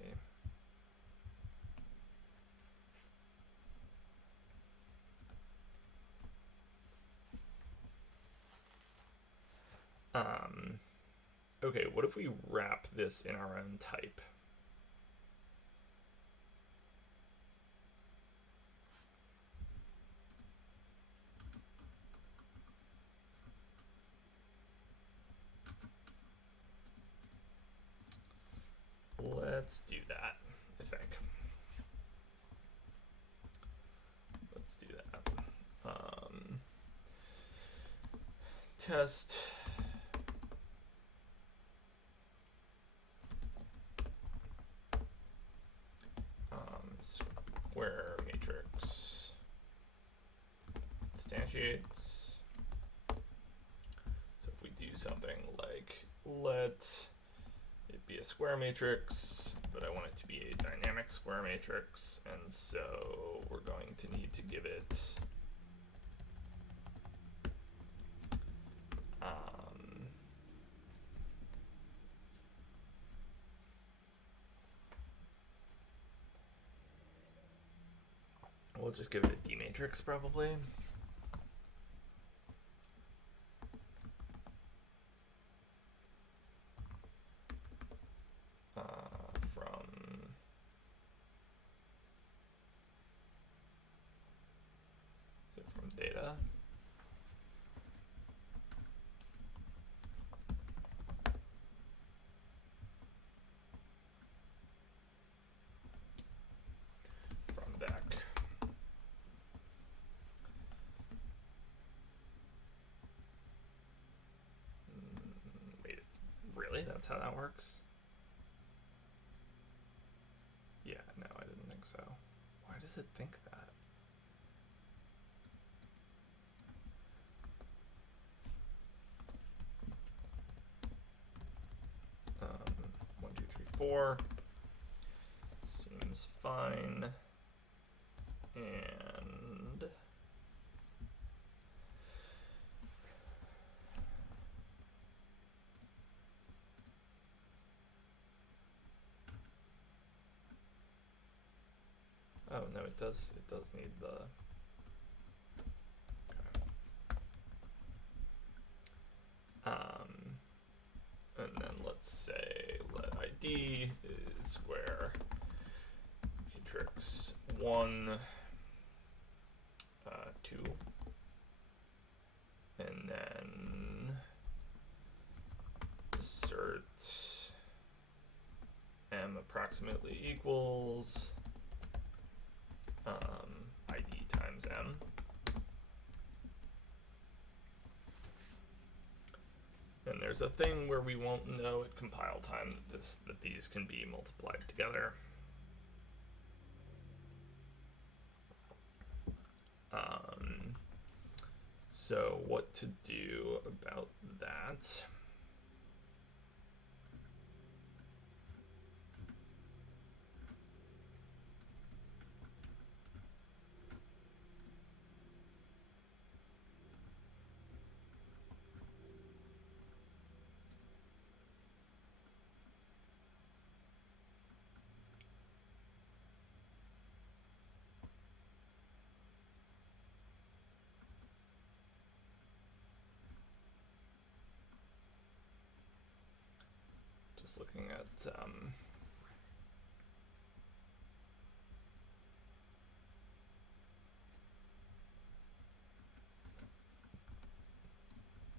Okay, what if we wrap this in our own type? Let's do that, I think. Let's do that. Test. Square matrix. instantiates. So if we do something like let it be a square matrix, but I want it to be a dynamic square matrix, and so we're going to need to give it we'll just give it a D matrix probably. From data. From back. Wait, it's really? That's how that works? Yeah, no, I didn't think so. Why does it think that? 1, 2, 3, 4 seems fine, and oh no, it does need the and then let's say let ID is where matrix 1, 2, and then assert m approximately equals ID times m. And there's a thing where we won't know at compile time that these can be multiplied together. So what to do about that? Just looking at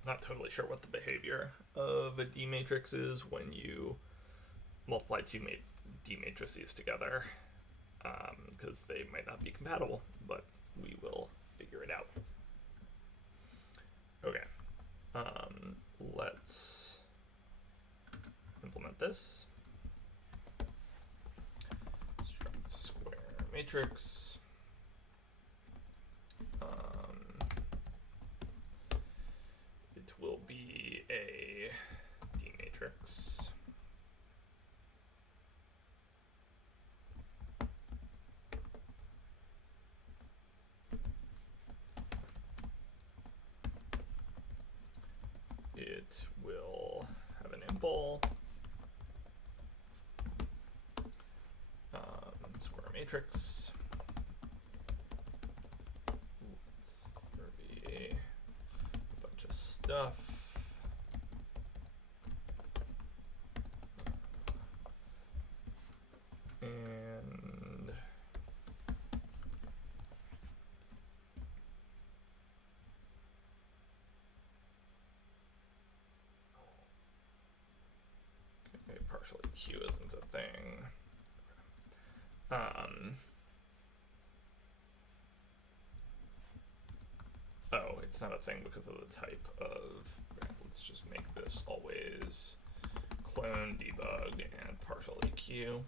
not totally sure what the behavior of a D matrix is when you multiply two D matrices together, because they might not be compatible, but we will figure it out. Okay, let's implement this. Struct square matrix. It will be a D matrix. It will have an impl, square matrix. There be a bunch of stuff. And okay, partially Q isn't a thing. Oh, it's not a thing because of the type of. Let's just make this always clone debug and partial EQ.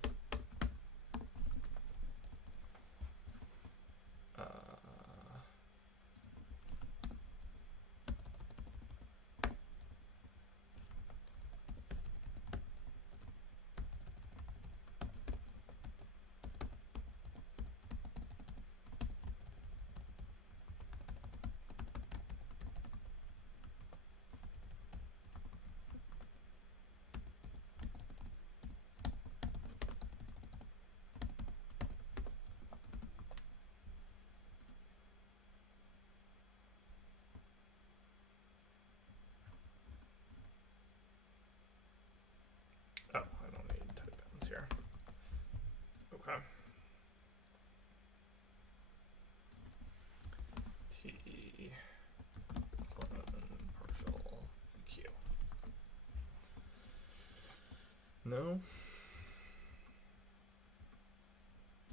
No.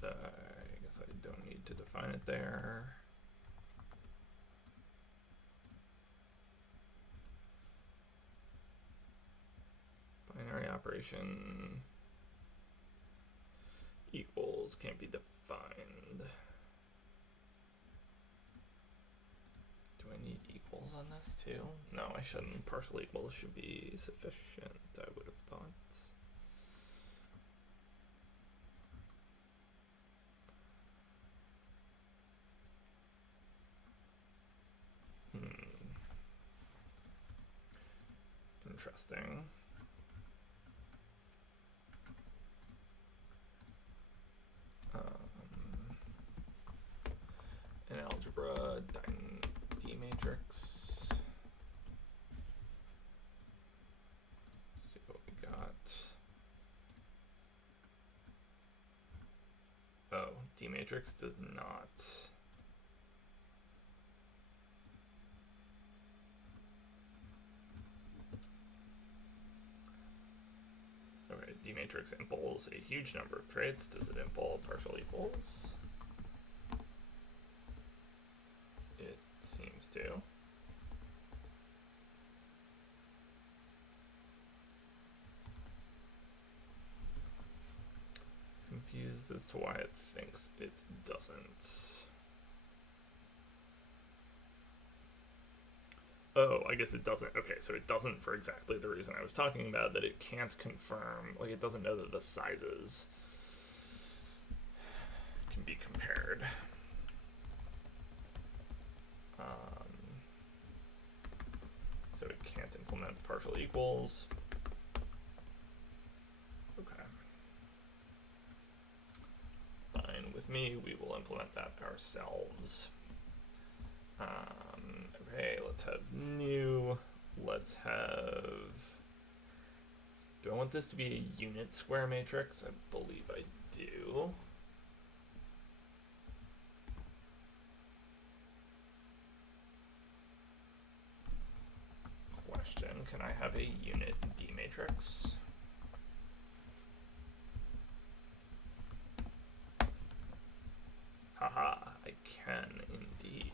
I guess I don't need to define it there. Binary operation equals can't be defined. Do I need equals on this too? No, I shouldn't. Partial equals should be sufficient, I would have thought. Interesting. In algebra, D matrix. See what we got. Oh, D matrix does not. Okay, D matrix imples a huge number of traits. Does it impl partial equals? It seems to. Confused as to why it thinks it doesn't. Oh, I guess it doesn't. Okay, so it doesn't for exactly the reason I was talking about, that it can't confirm, like it doesn't know that the sizes can be compared. So it can't implement partial equals. Okay. Fine with me, we will implement that ourselves. Okay, let's have new. Let's have. Do I want this to be a unit square matrix? I believe I do. Question, can I have a unit D matrix? Haha, I can indeed.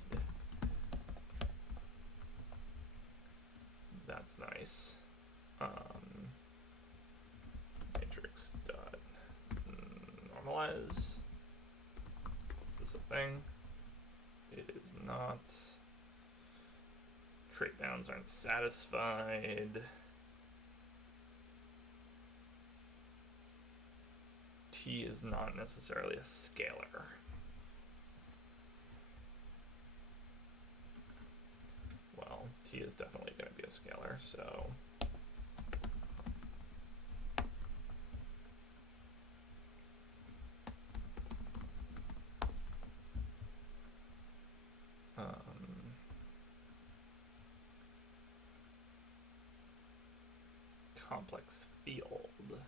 That's nice. Matrix dot normalize. Is this a thing? It is not. Trait bounds aren't satisfied. T is not necessarily a scalar. Well, T is definitely going to be a scalar, so complex field.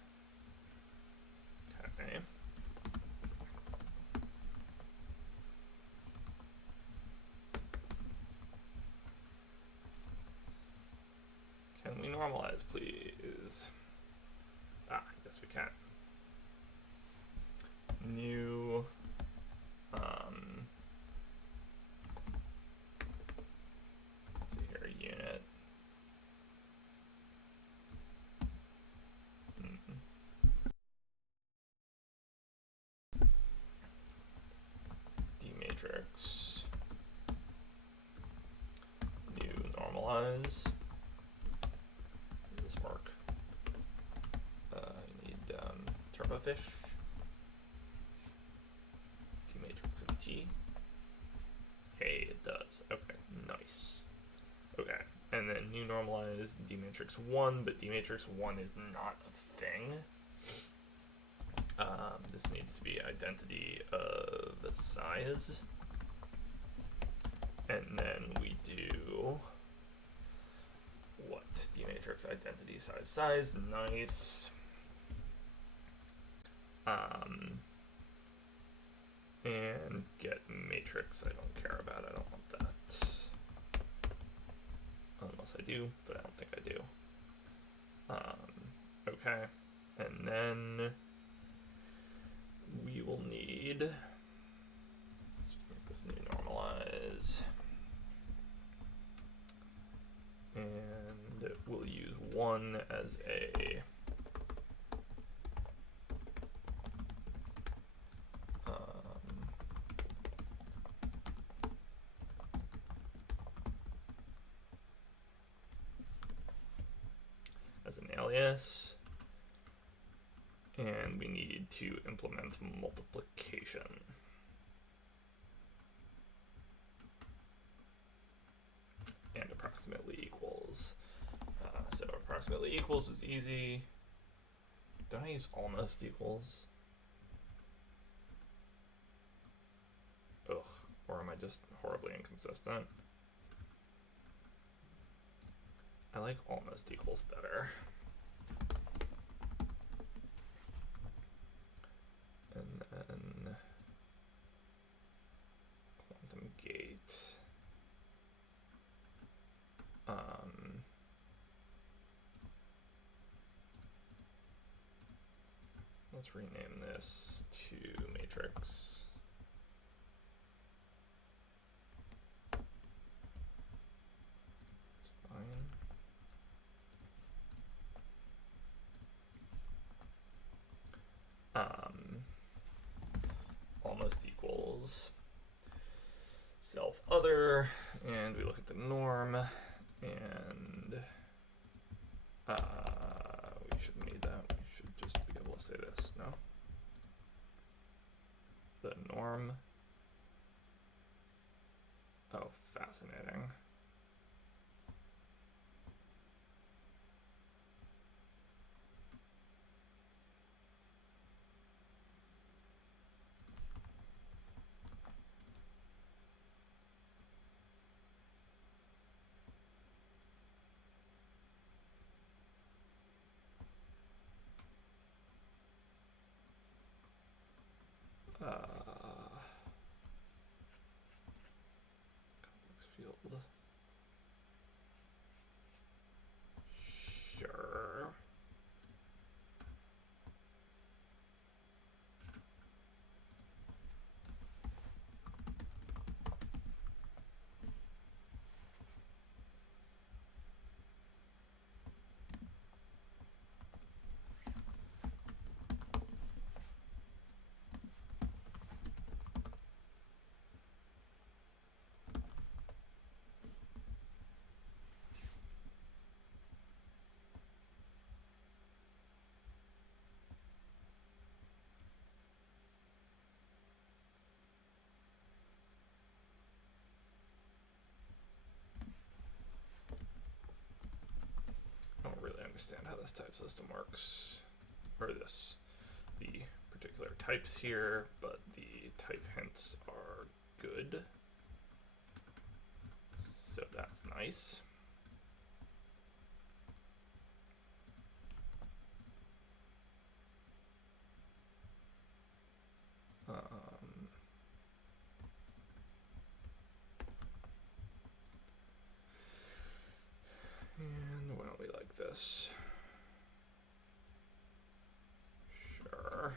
Okay. Can we normalize, please? Ah, yes we can. New let's see here, unit. D matrix. New normalize. Does this work? I need turbofish. D matrix of T. Hey, it does. Okay, nice. Okay, and then new normalize D matrix 1, but D matrix 1 is not a thing. This needs to be identity of the size. And then we do what? D matrix identity size. Nice. And get matrix. I don't care about. I don't want that. Unless I do, but I don't think I do. Okay. And then we will need, let's just make this new normalize. And we'll use 1 as an alias, and we need to implement multiplication. And approximately equals. So approximately equals is easy. Don't I use almost equals? Ugh, or am I just horribly inconsistent? I like almost equals better. And then quantum gate. Let's rename this to matrix. It's fine. Almost equals self other, and we look at the norm, and we shouldn't need that. We should just be able to say this, no? The norm. Oh, fascinating. Complex field. Sure. I don't really understand how this type system works, or the particular types here, but the type hints are good, so that's nice. And why don't we like this? Sure.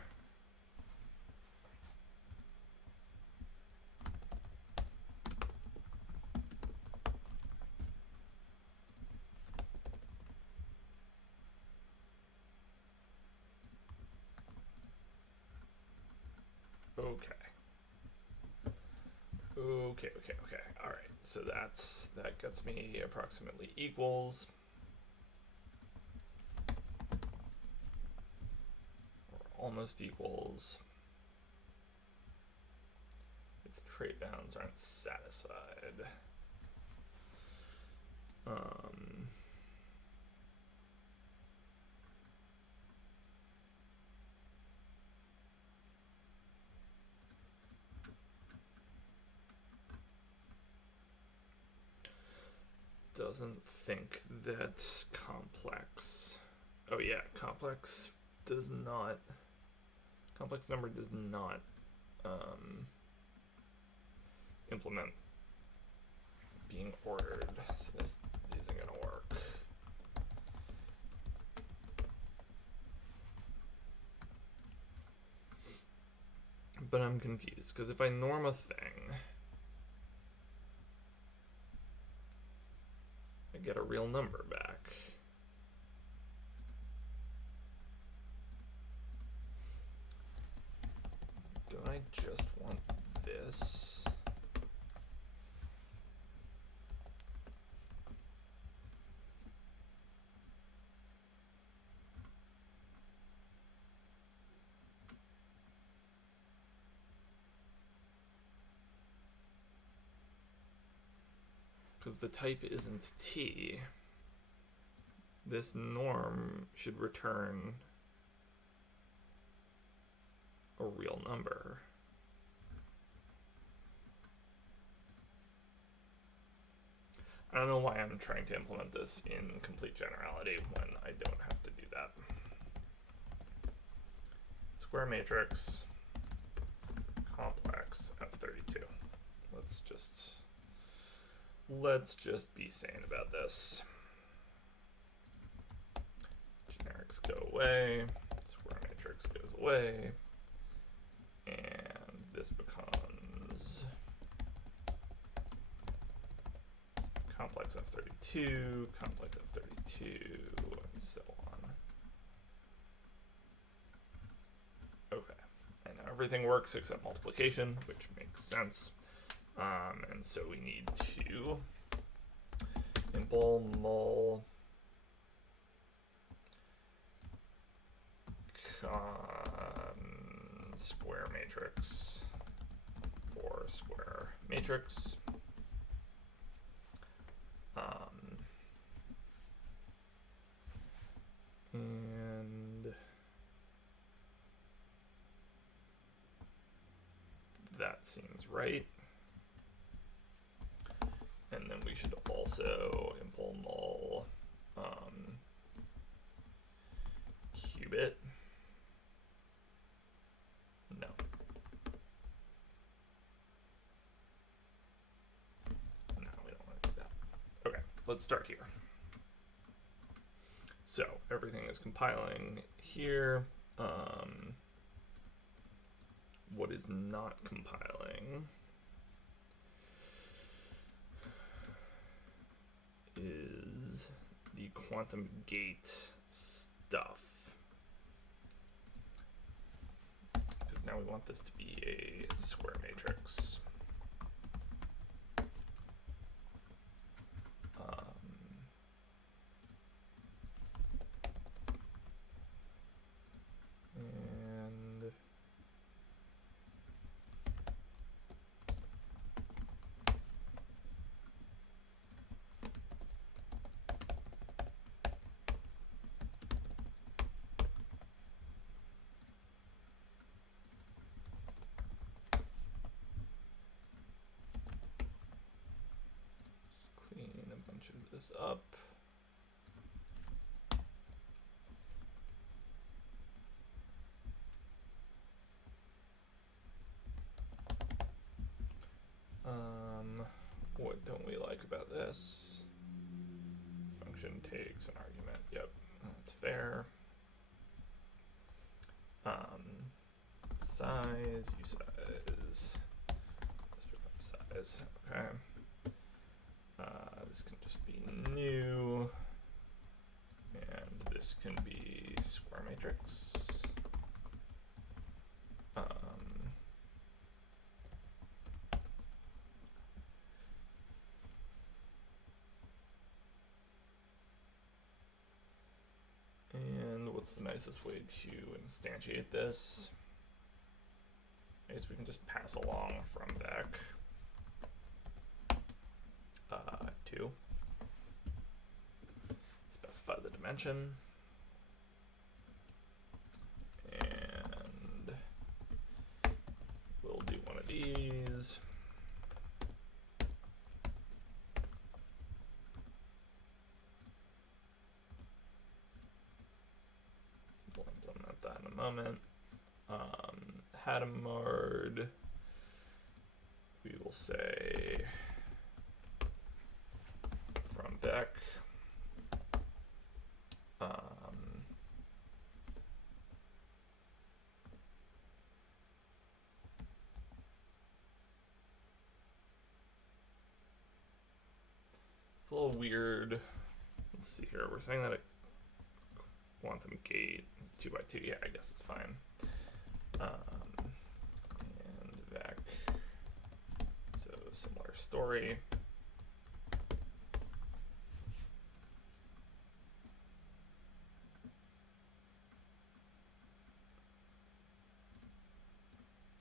Okay. All right. So that gets me approximately equals, or almost equals. Its trait bounds aren't satisfied. Doesn't think that complex. Oh yeah, complex number does not implement being ordered, so this isn't gonna work. But I'm confused, because if I norm a thing, I get a real number back. Don't I just want this? Because the type isn't t, this norm should return a real number. I don't know why I'm trying to implement this in complete generality when I don't have to do that. Square matrix, complex F32. Let's just be sane about this. Generics go away, square matrix goes away, and this becomes complex F32, complex F32, and so on. Okay, and now everything works except multiplication, which makes sense. And so we need to impl mul con square matrix for square matrix. And that seems right. And then we should also impl mul qubit. No. No, we don't want to do that. Okay, let's start here. So everything is compiling here. What is not compiling is the quantum gate stuff. Because now we want this to be a square matrix. This up. What don't we like about this? This function takes an argument. Yep, that's fair. Size, usize. Let's pick up size. Okay. This can just be new, and this can be square matrix. And what's the nicest way to instantiate this? I guess we can just pass along from Vec. 2. Specify the dimension. And we'll do one of these. We'll implement that in a moment. Hadamard, we will say from Vec. a little weird. Let's see here. We're saying that a quantum gate is 2 by 2. Yeah, I guess it's fine. And Vec. So similar story.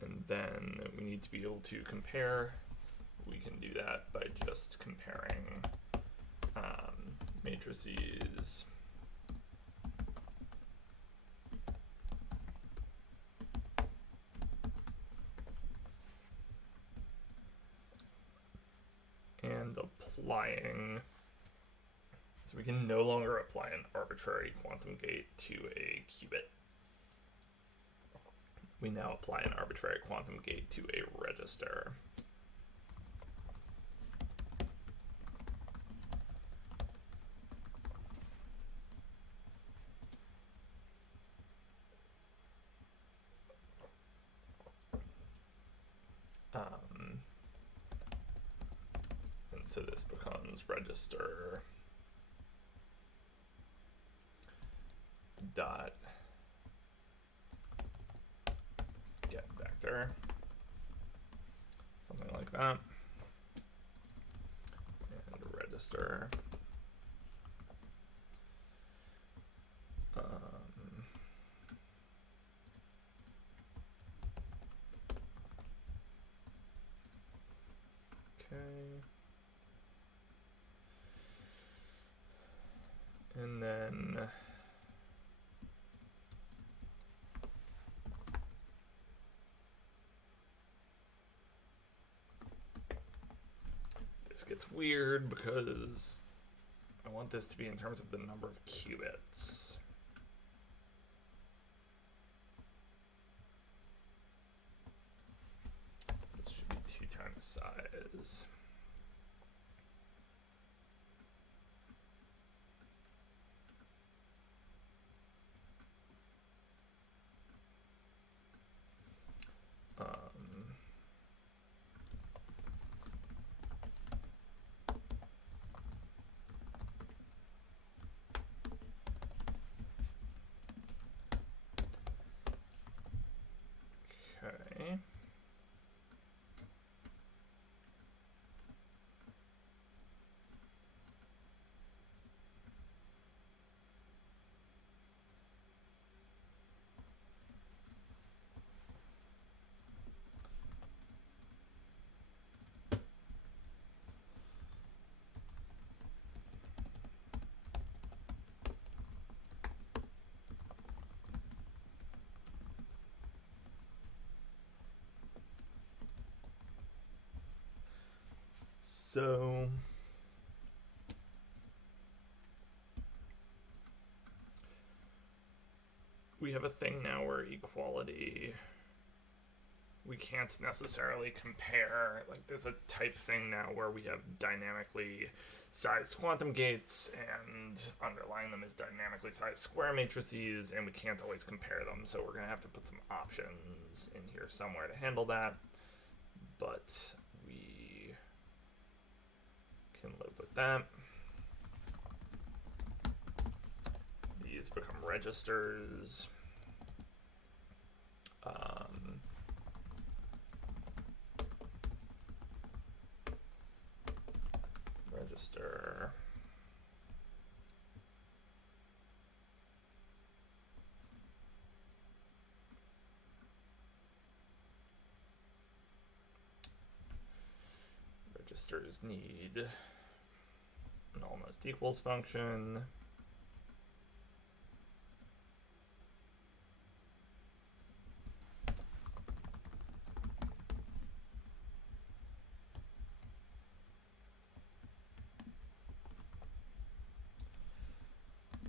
And then we need to be able to compare. We can do that by just comparing matrices. And applying, so we can no longer apply an arbitrary quantum gate to a qubit. We now apply an arbitrary quantum gate to a register. And so this becomes register dot get vector, something like that, and register okay, and then this gets weird because I want this to be in terms of the number of qubits. This should be 2 times size. Okay. So we have a thing now where equality, we can't necessarily compare, like there's a type thing now where we have dynamically sized quantum gates and underlying them is dynamically sized square matrices, and we can't always compare them, so we're going to have to put some options in here somewhere to handle that, but we can live with that. These become registers. Register. Registers need an almost equals function.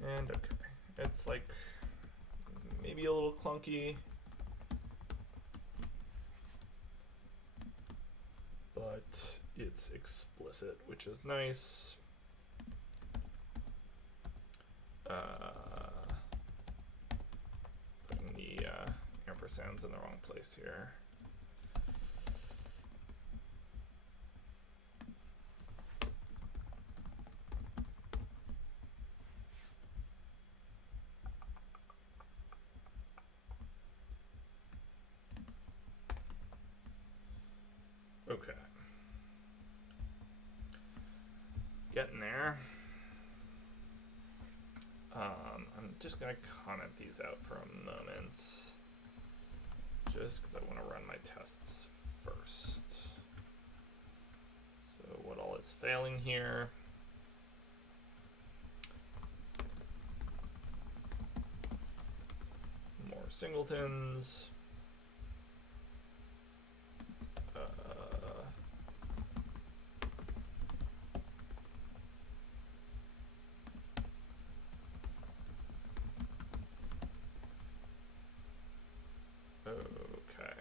And okay, it's like maybe a little clunky, but it's explicit, which is nice. Putting the ampersands in the wrong place here. Getting there. I'm just going to comment these out for a moment. Just because I want to run my tests first. So what all is failing here? More singletons. Okay.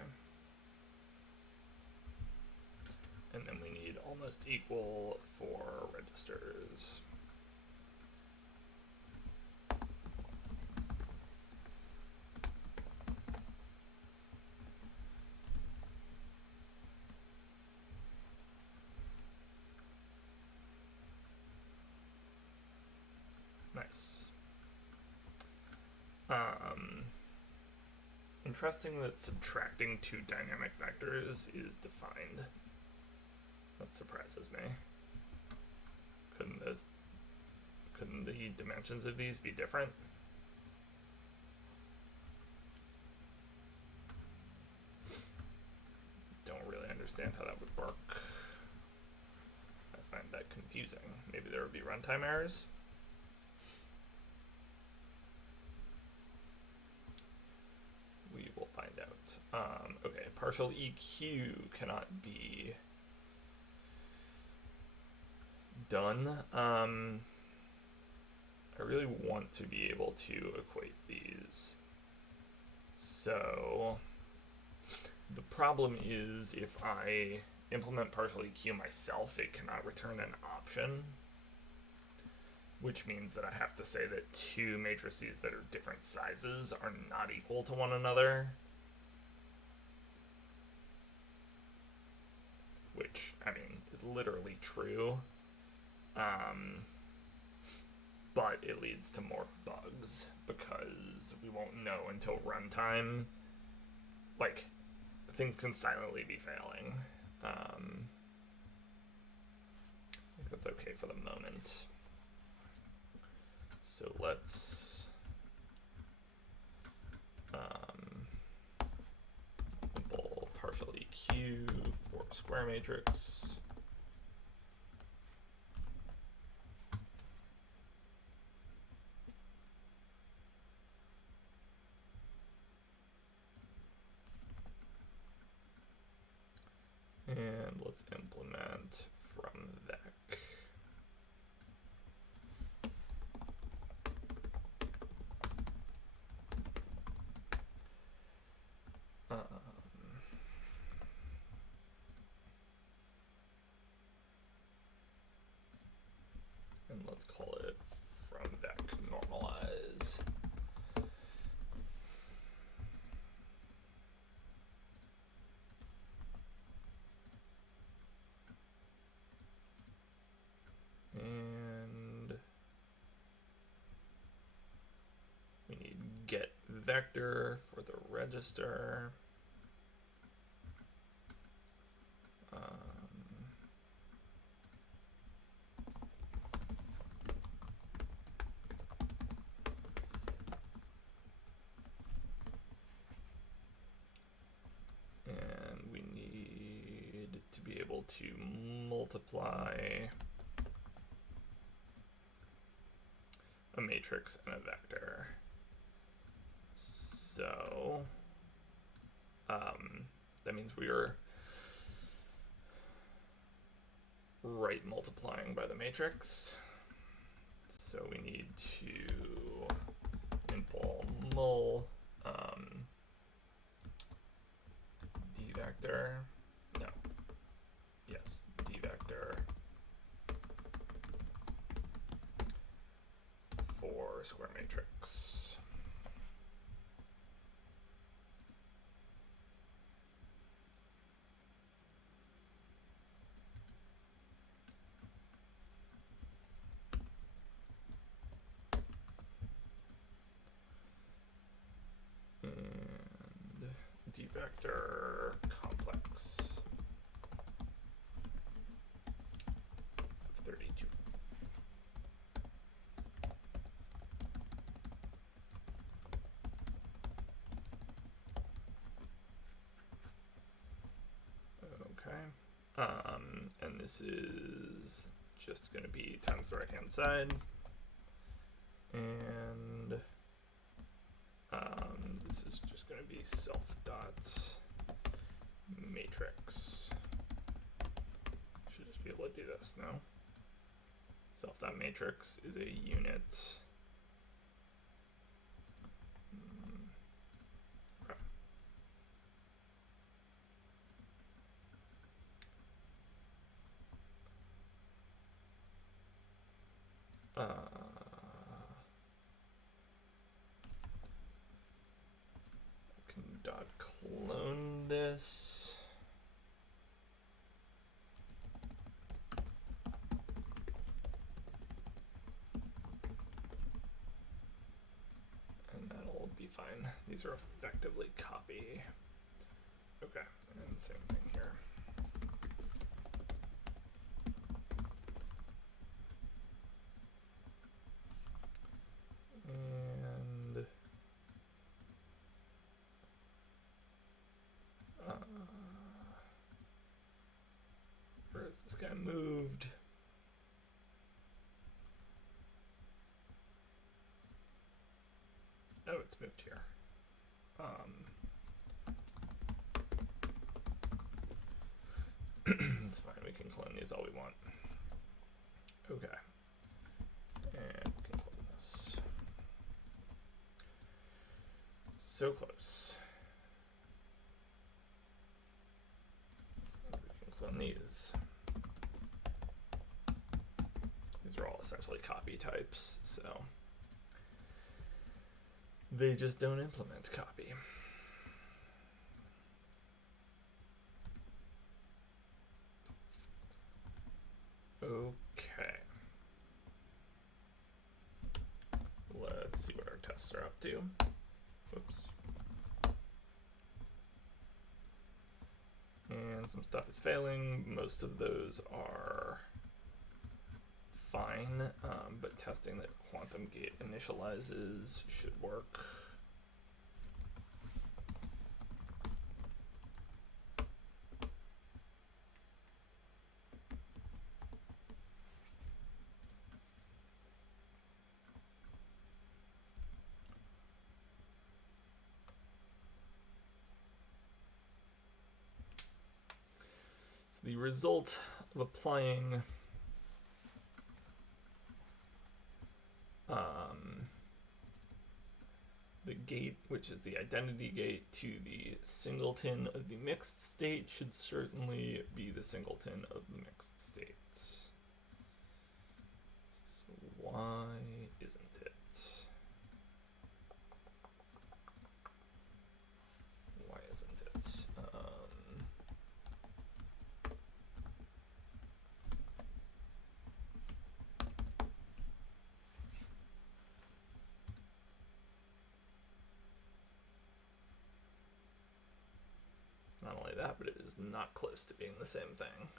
And then we need almost equal for registers. Nice. Interesting that subtracting two dynamic vectors is defined. That surprises me. Couldn't the dimensions of these be different? Don't really understand how that would work. I find that confusing. Maybe there would be runtime errors. We will find out. Okay, partial EQ cannot be done. I really want to be able to equate these. So the problem is if I implement partial EQ myself, it cannot return an option, which means that I have to say that two matrices that are different sizes are not equal to one another. Which, I mean, is literally true. But it leads to more bugs because we won't know until runtime. Like, things can silently be failing. I think that's okay for the moment. So let's impl partial EQ for square matrix. And let's implement from vec. And let's call it from vec normalize. And we need get vector for the register. And we need to be able to multiply a matrix and a vector. So that means we are right multiplying by the matrix. So we need to impl mul d vector. No. Yes, d vector for square matrix. And d vector complex of 32. this is just going to be times the right-hand side. And this is just going to be self.matrix. Should just be able to do this now. Self.matrix is a unit. Okay. Can dot clone this. And that'll be fine. These are effectively copy. Okay, and same thing here. And where is this guy moved? Oh, it's moved here. It's fine, we can clone these all we want. Okay. And we can clone this. So close. And we can clone these. These are all essentially copy types, so they just don't implement copy. Okay. Let's see what our tests are up to. Whoops. And some stuff is failing. Most of those are fine, but testing that quantum gate initializes should work. So the result of applying the gate, which is the identity gate, to the singleton of the mixed state should certainly be the singleton of the mixed state. So why isn't it? Why isn't it? Not only that, but it is not close to being the same thing.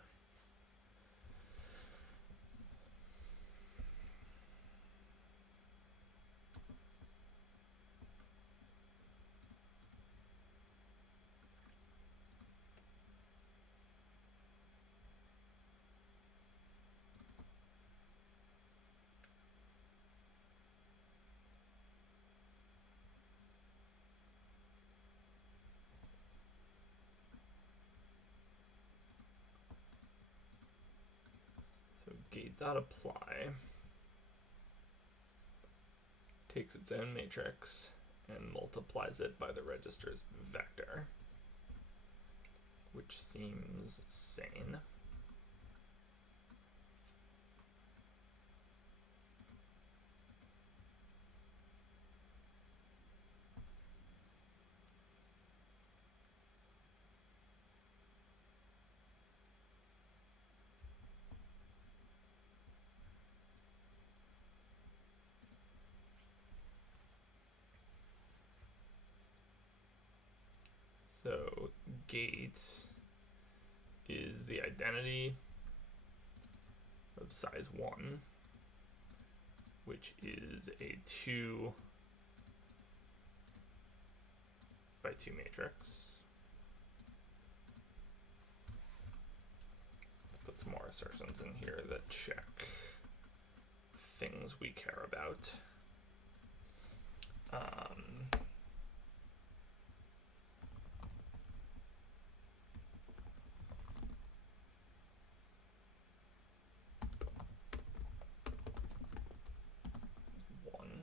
Gate.apply takes its own matrix and multiplies it by the register's vector, which seems sane. So gate is the identity of size 1, which is a 2 by 2 matrix. Let's put some more assertions in here that check things we care about. One.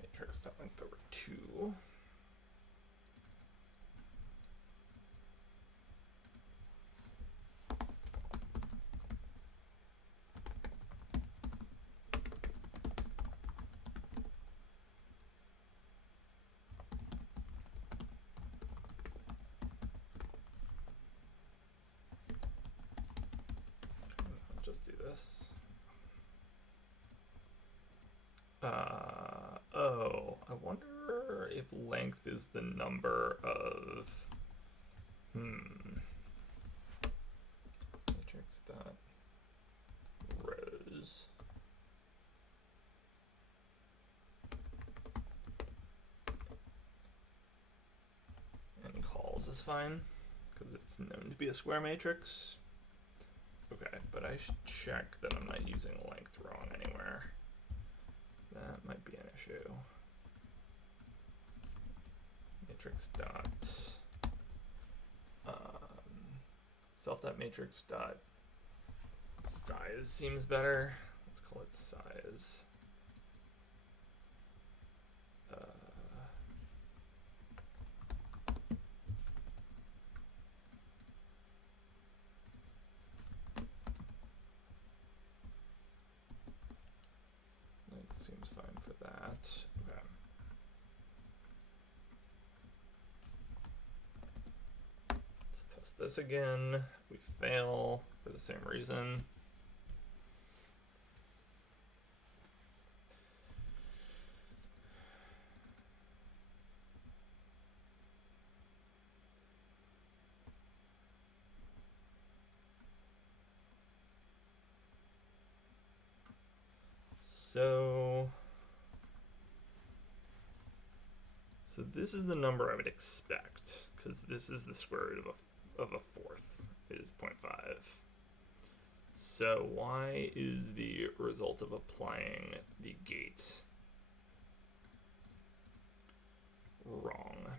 Matrix.length over 2. I'll just do this. Oh, I wonder if length is the number of, matrix dot rows. And calls is fine, because it's known to be a square matrix. Okay, but I should check that I'm not using length wrong anywhere. That might be an issue. Matrix dot self.matrix dot size seems better. Let's call it size. Length seems fine for that. Okay. Let's test this again. We fail for the same reason. So this is the number I would expect, because this is the square root of a fourth, is 0.5. So why is the result of applying the gate wrong?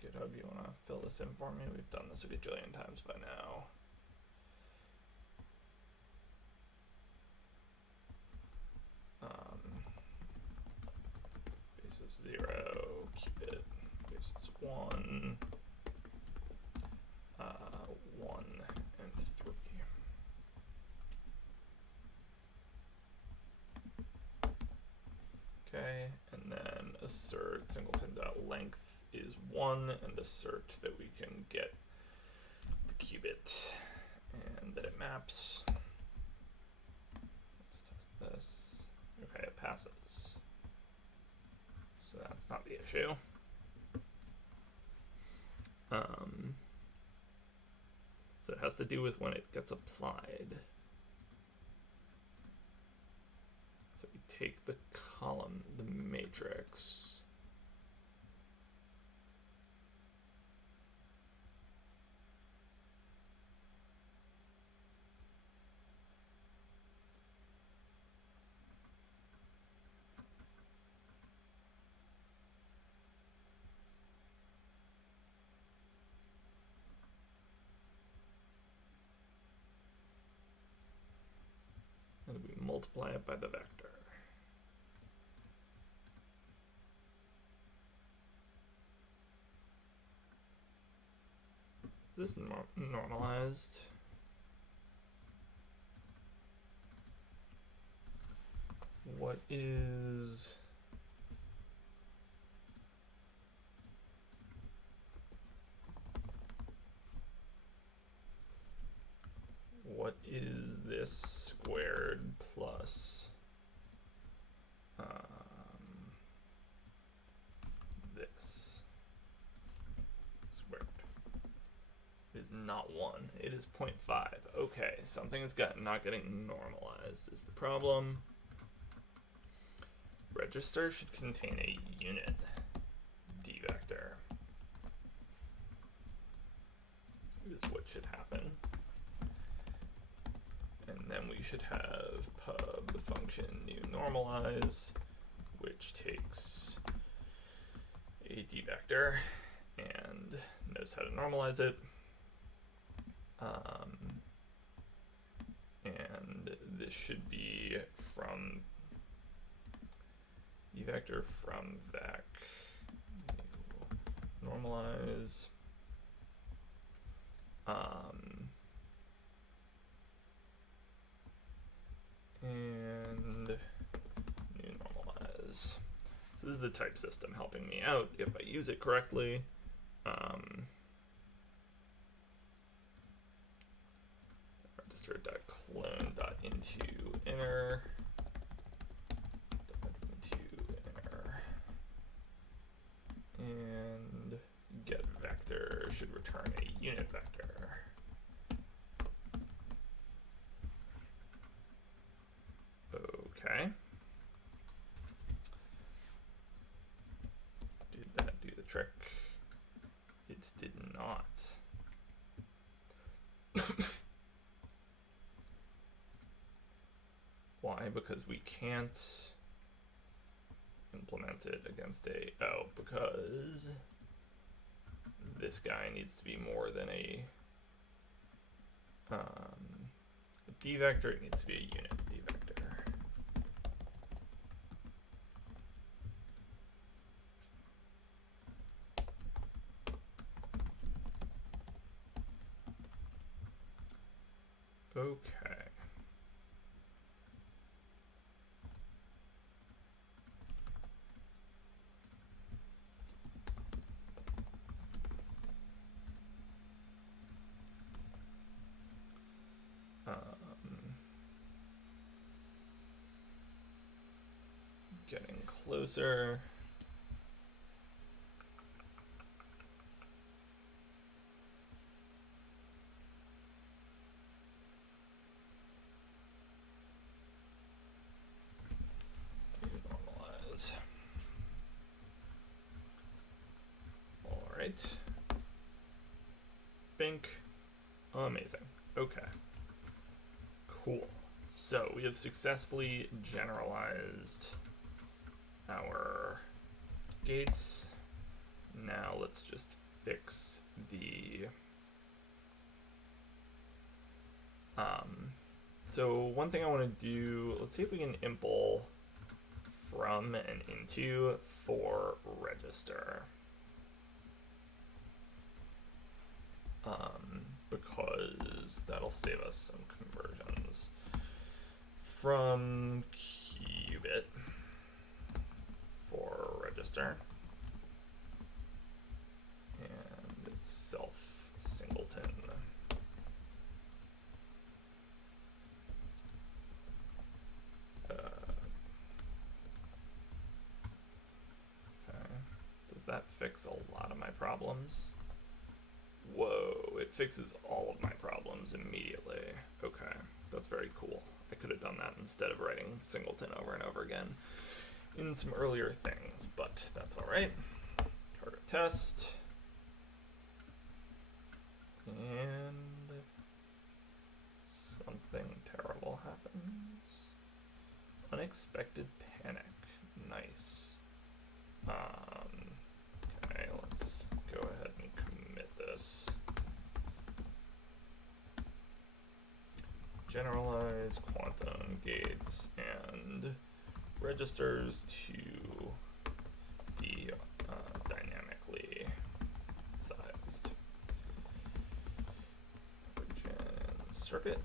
GitHub, you want to fill this in for me? We've done this a gajillion times by now. Basis 0, qubit, basis 1, 1 and 3. Okay, and then assert singleton.length is 1, and assert that we can get the qubit and that it maps. Let's test this. Okay, it passes. So that's not the issue. So it has to do with when it gets applied. So we take the column, the matrix. And we multiply it by the vector. Is this normalized? What is plus this squared is not 1. It is 0.5. Okay, something is not getting normalized is the problem. Register should contain a unit d vector. Is what should happen. And then we should have pub the function new normalize, which takes a d vector and knows how to normalize it. And this should be from d vector from vec new normalize. And new normalize. So this is the type system helping me out if I use it correctly. Register.clone.into inner and get vector should return a unit vector. Okay. Did that do the trick? It did not. Why? Because we can't implement it against a, because this guy needs to be more than a d vector, it needs to be a unit d vector. Okay. Getting closer. Normalize. All right. Bink. Amazing. Okay. Cool. So we have successfully generalized our gates. Now let's just fix the so one thing I want to do, let's see if we can impl from and into for register, because that'll save us some conversions. From qubit for register and itself singleton. Okay, does that fix a lot of my problems? Whoa, it fixes all of my problems immediately. Okay, that's very cool. I could have done that instead of writing singleton over and over again in some earlier things, but that's all right. Target test. And something terrible happens. Unexpected panic. Nice. Okay, let's go ahead and commit this. Generalize quantum gates and registers to be dynamically sized. Origin circuit.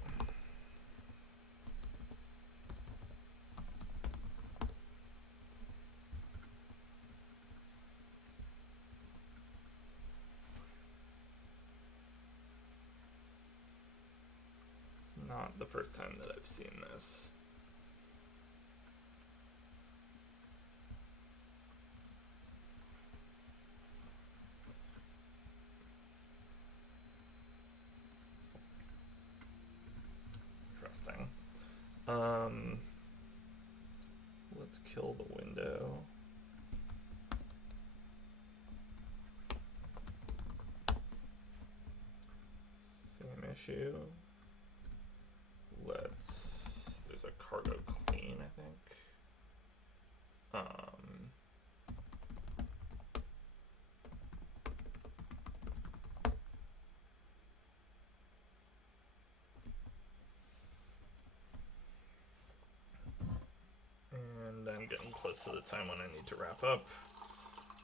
It's not the first time that I've seen this. let's kill the window. Same issue. There's a cargo clean, I think. And I'm getting close to the time when I need to wrap up.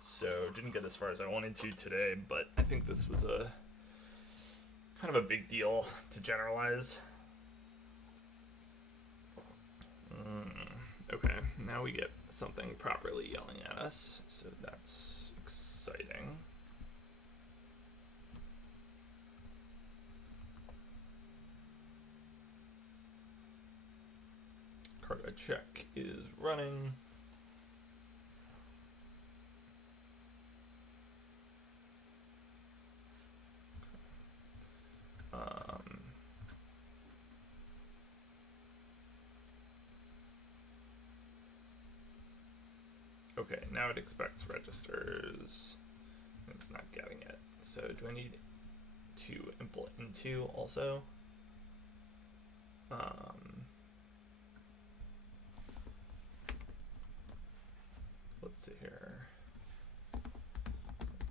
So didn't get as far as I wanted to today, but I think this was a kind of a big deal to generalize. Okay, now we get something properly yelling at us, so that's exciting. Cargo check is running. Okay, now it expects registers. It's not getting it. So do I need to implement into also? Let's see here.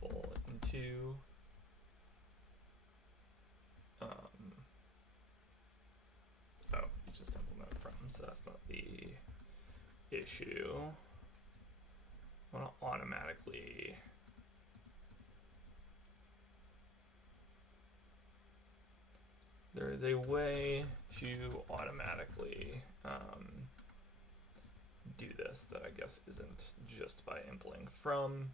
Implement into. Oh, you just implement from, so that's not the issue. I want to automatically there is a way to automatically do this that I guess isn't just by implementing from.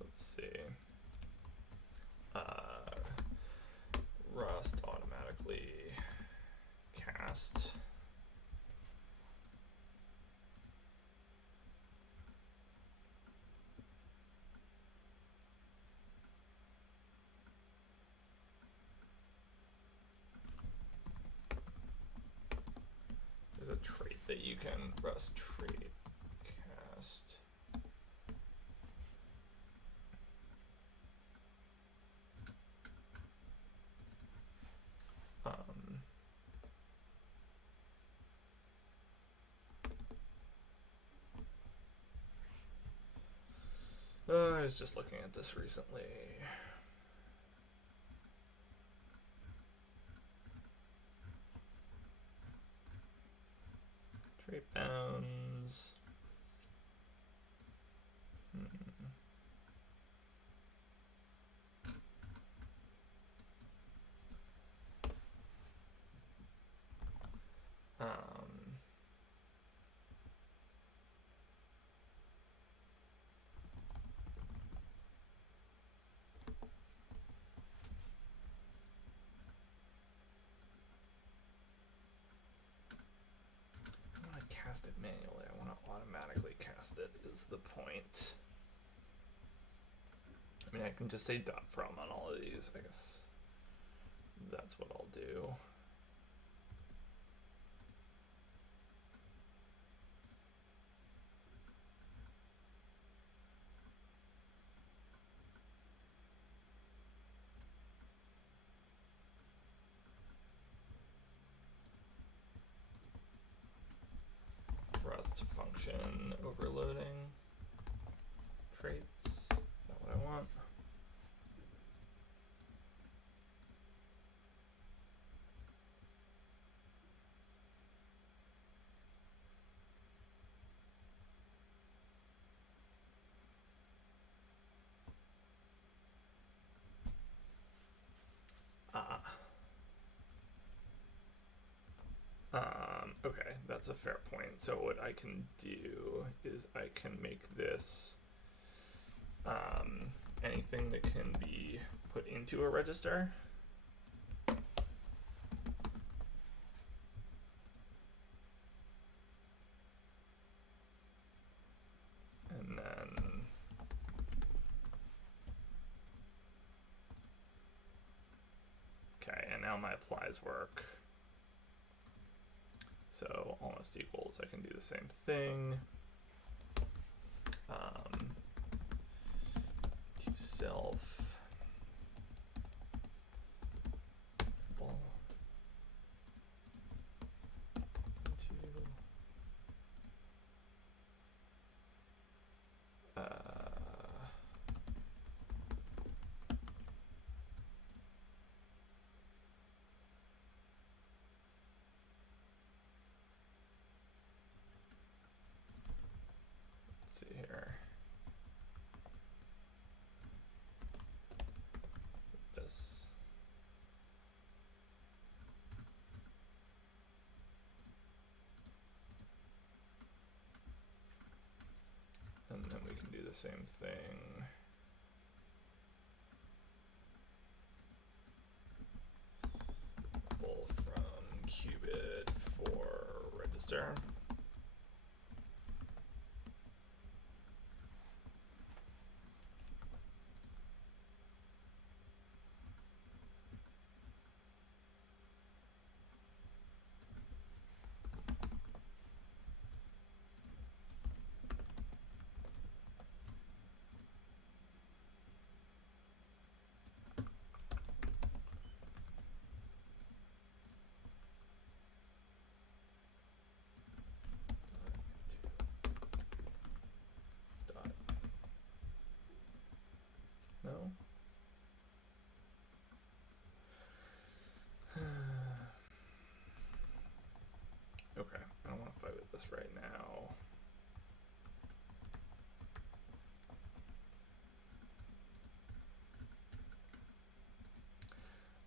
Let's see. Rust automatically cast. There's a trait that you can Rust trait cast. I was just looking at this recently. Trait bounds. Cast it manually. I want to automatically cast it is the point. I mean, I can just say .from on all of these. I guess that's what I'll do. Rust function overloading traits. Is that what I want? Okay, that's a fair point. So what I can do is I can make this anything that can be put into a register. And then okay, and now my applies work. So almost equals, I can do the same thing. To self ball into let's see here. This. And then we can do the same thing. Pull from qubit for register. No. Okay, I don't want to fight with this right now.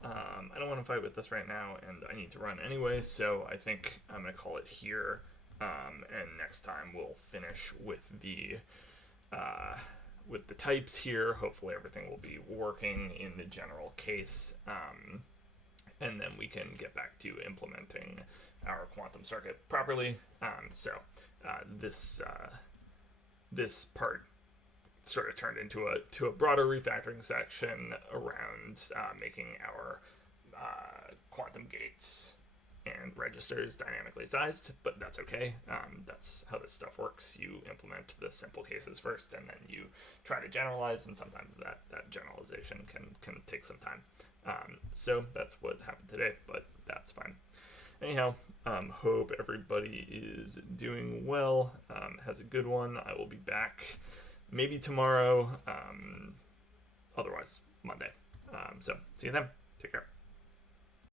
I don't want to fight with this right now, and I need to run anyway, so I think I'm going to call it here, and next time we'll finish with the types here. Hopefully everything will be working in the general case, and then we can get back to implementing our quantum circuit properly. This part sort of turned into a broader refactoring section around making our quantum gates and registers dynamically sized, but that's okay. That's how this stuff works. You implement the simple cases first, and then you try to generalize, and sometimes that generalization can take some time. So that's what happened today, but that's fine. Anyhow, hope everybody is doing well, has a good one. I will be back maybe tomorrow, otherwise Monday. So see you then. Take care.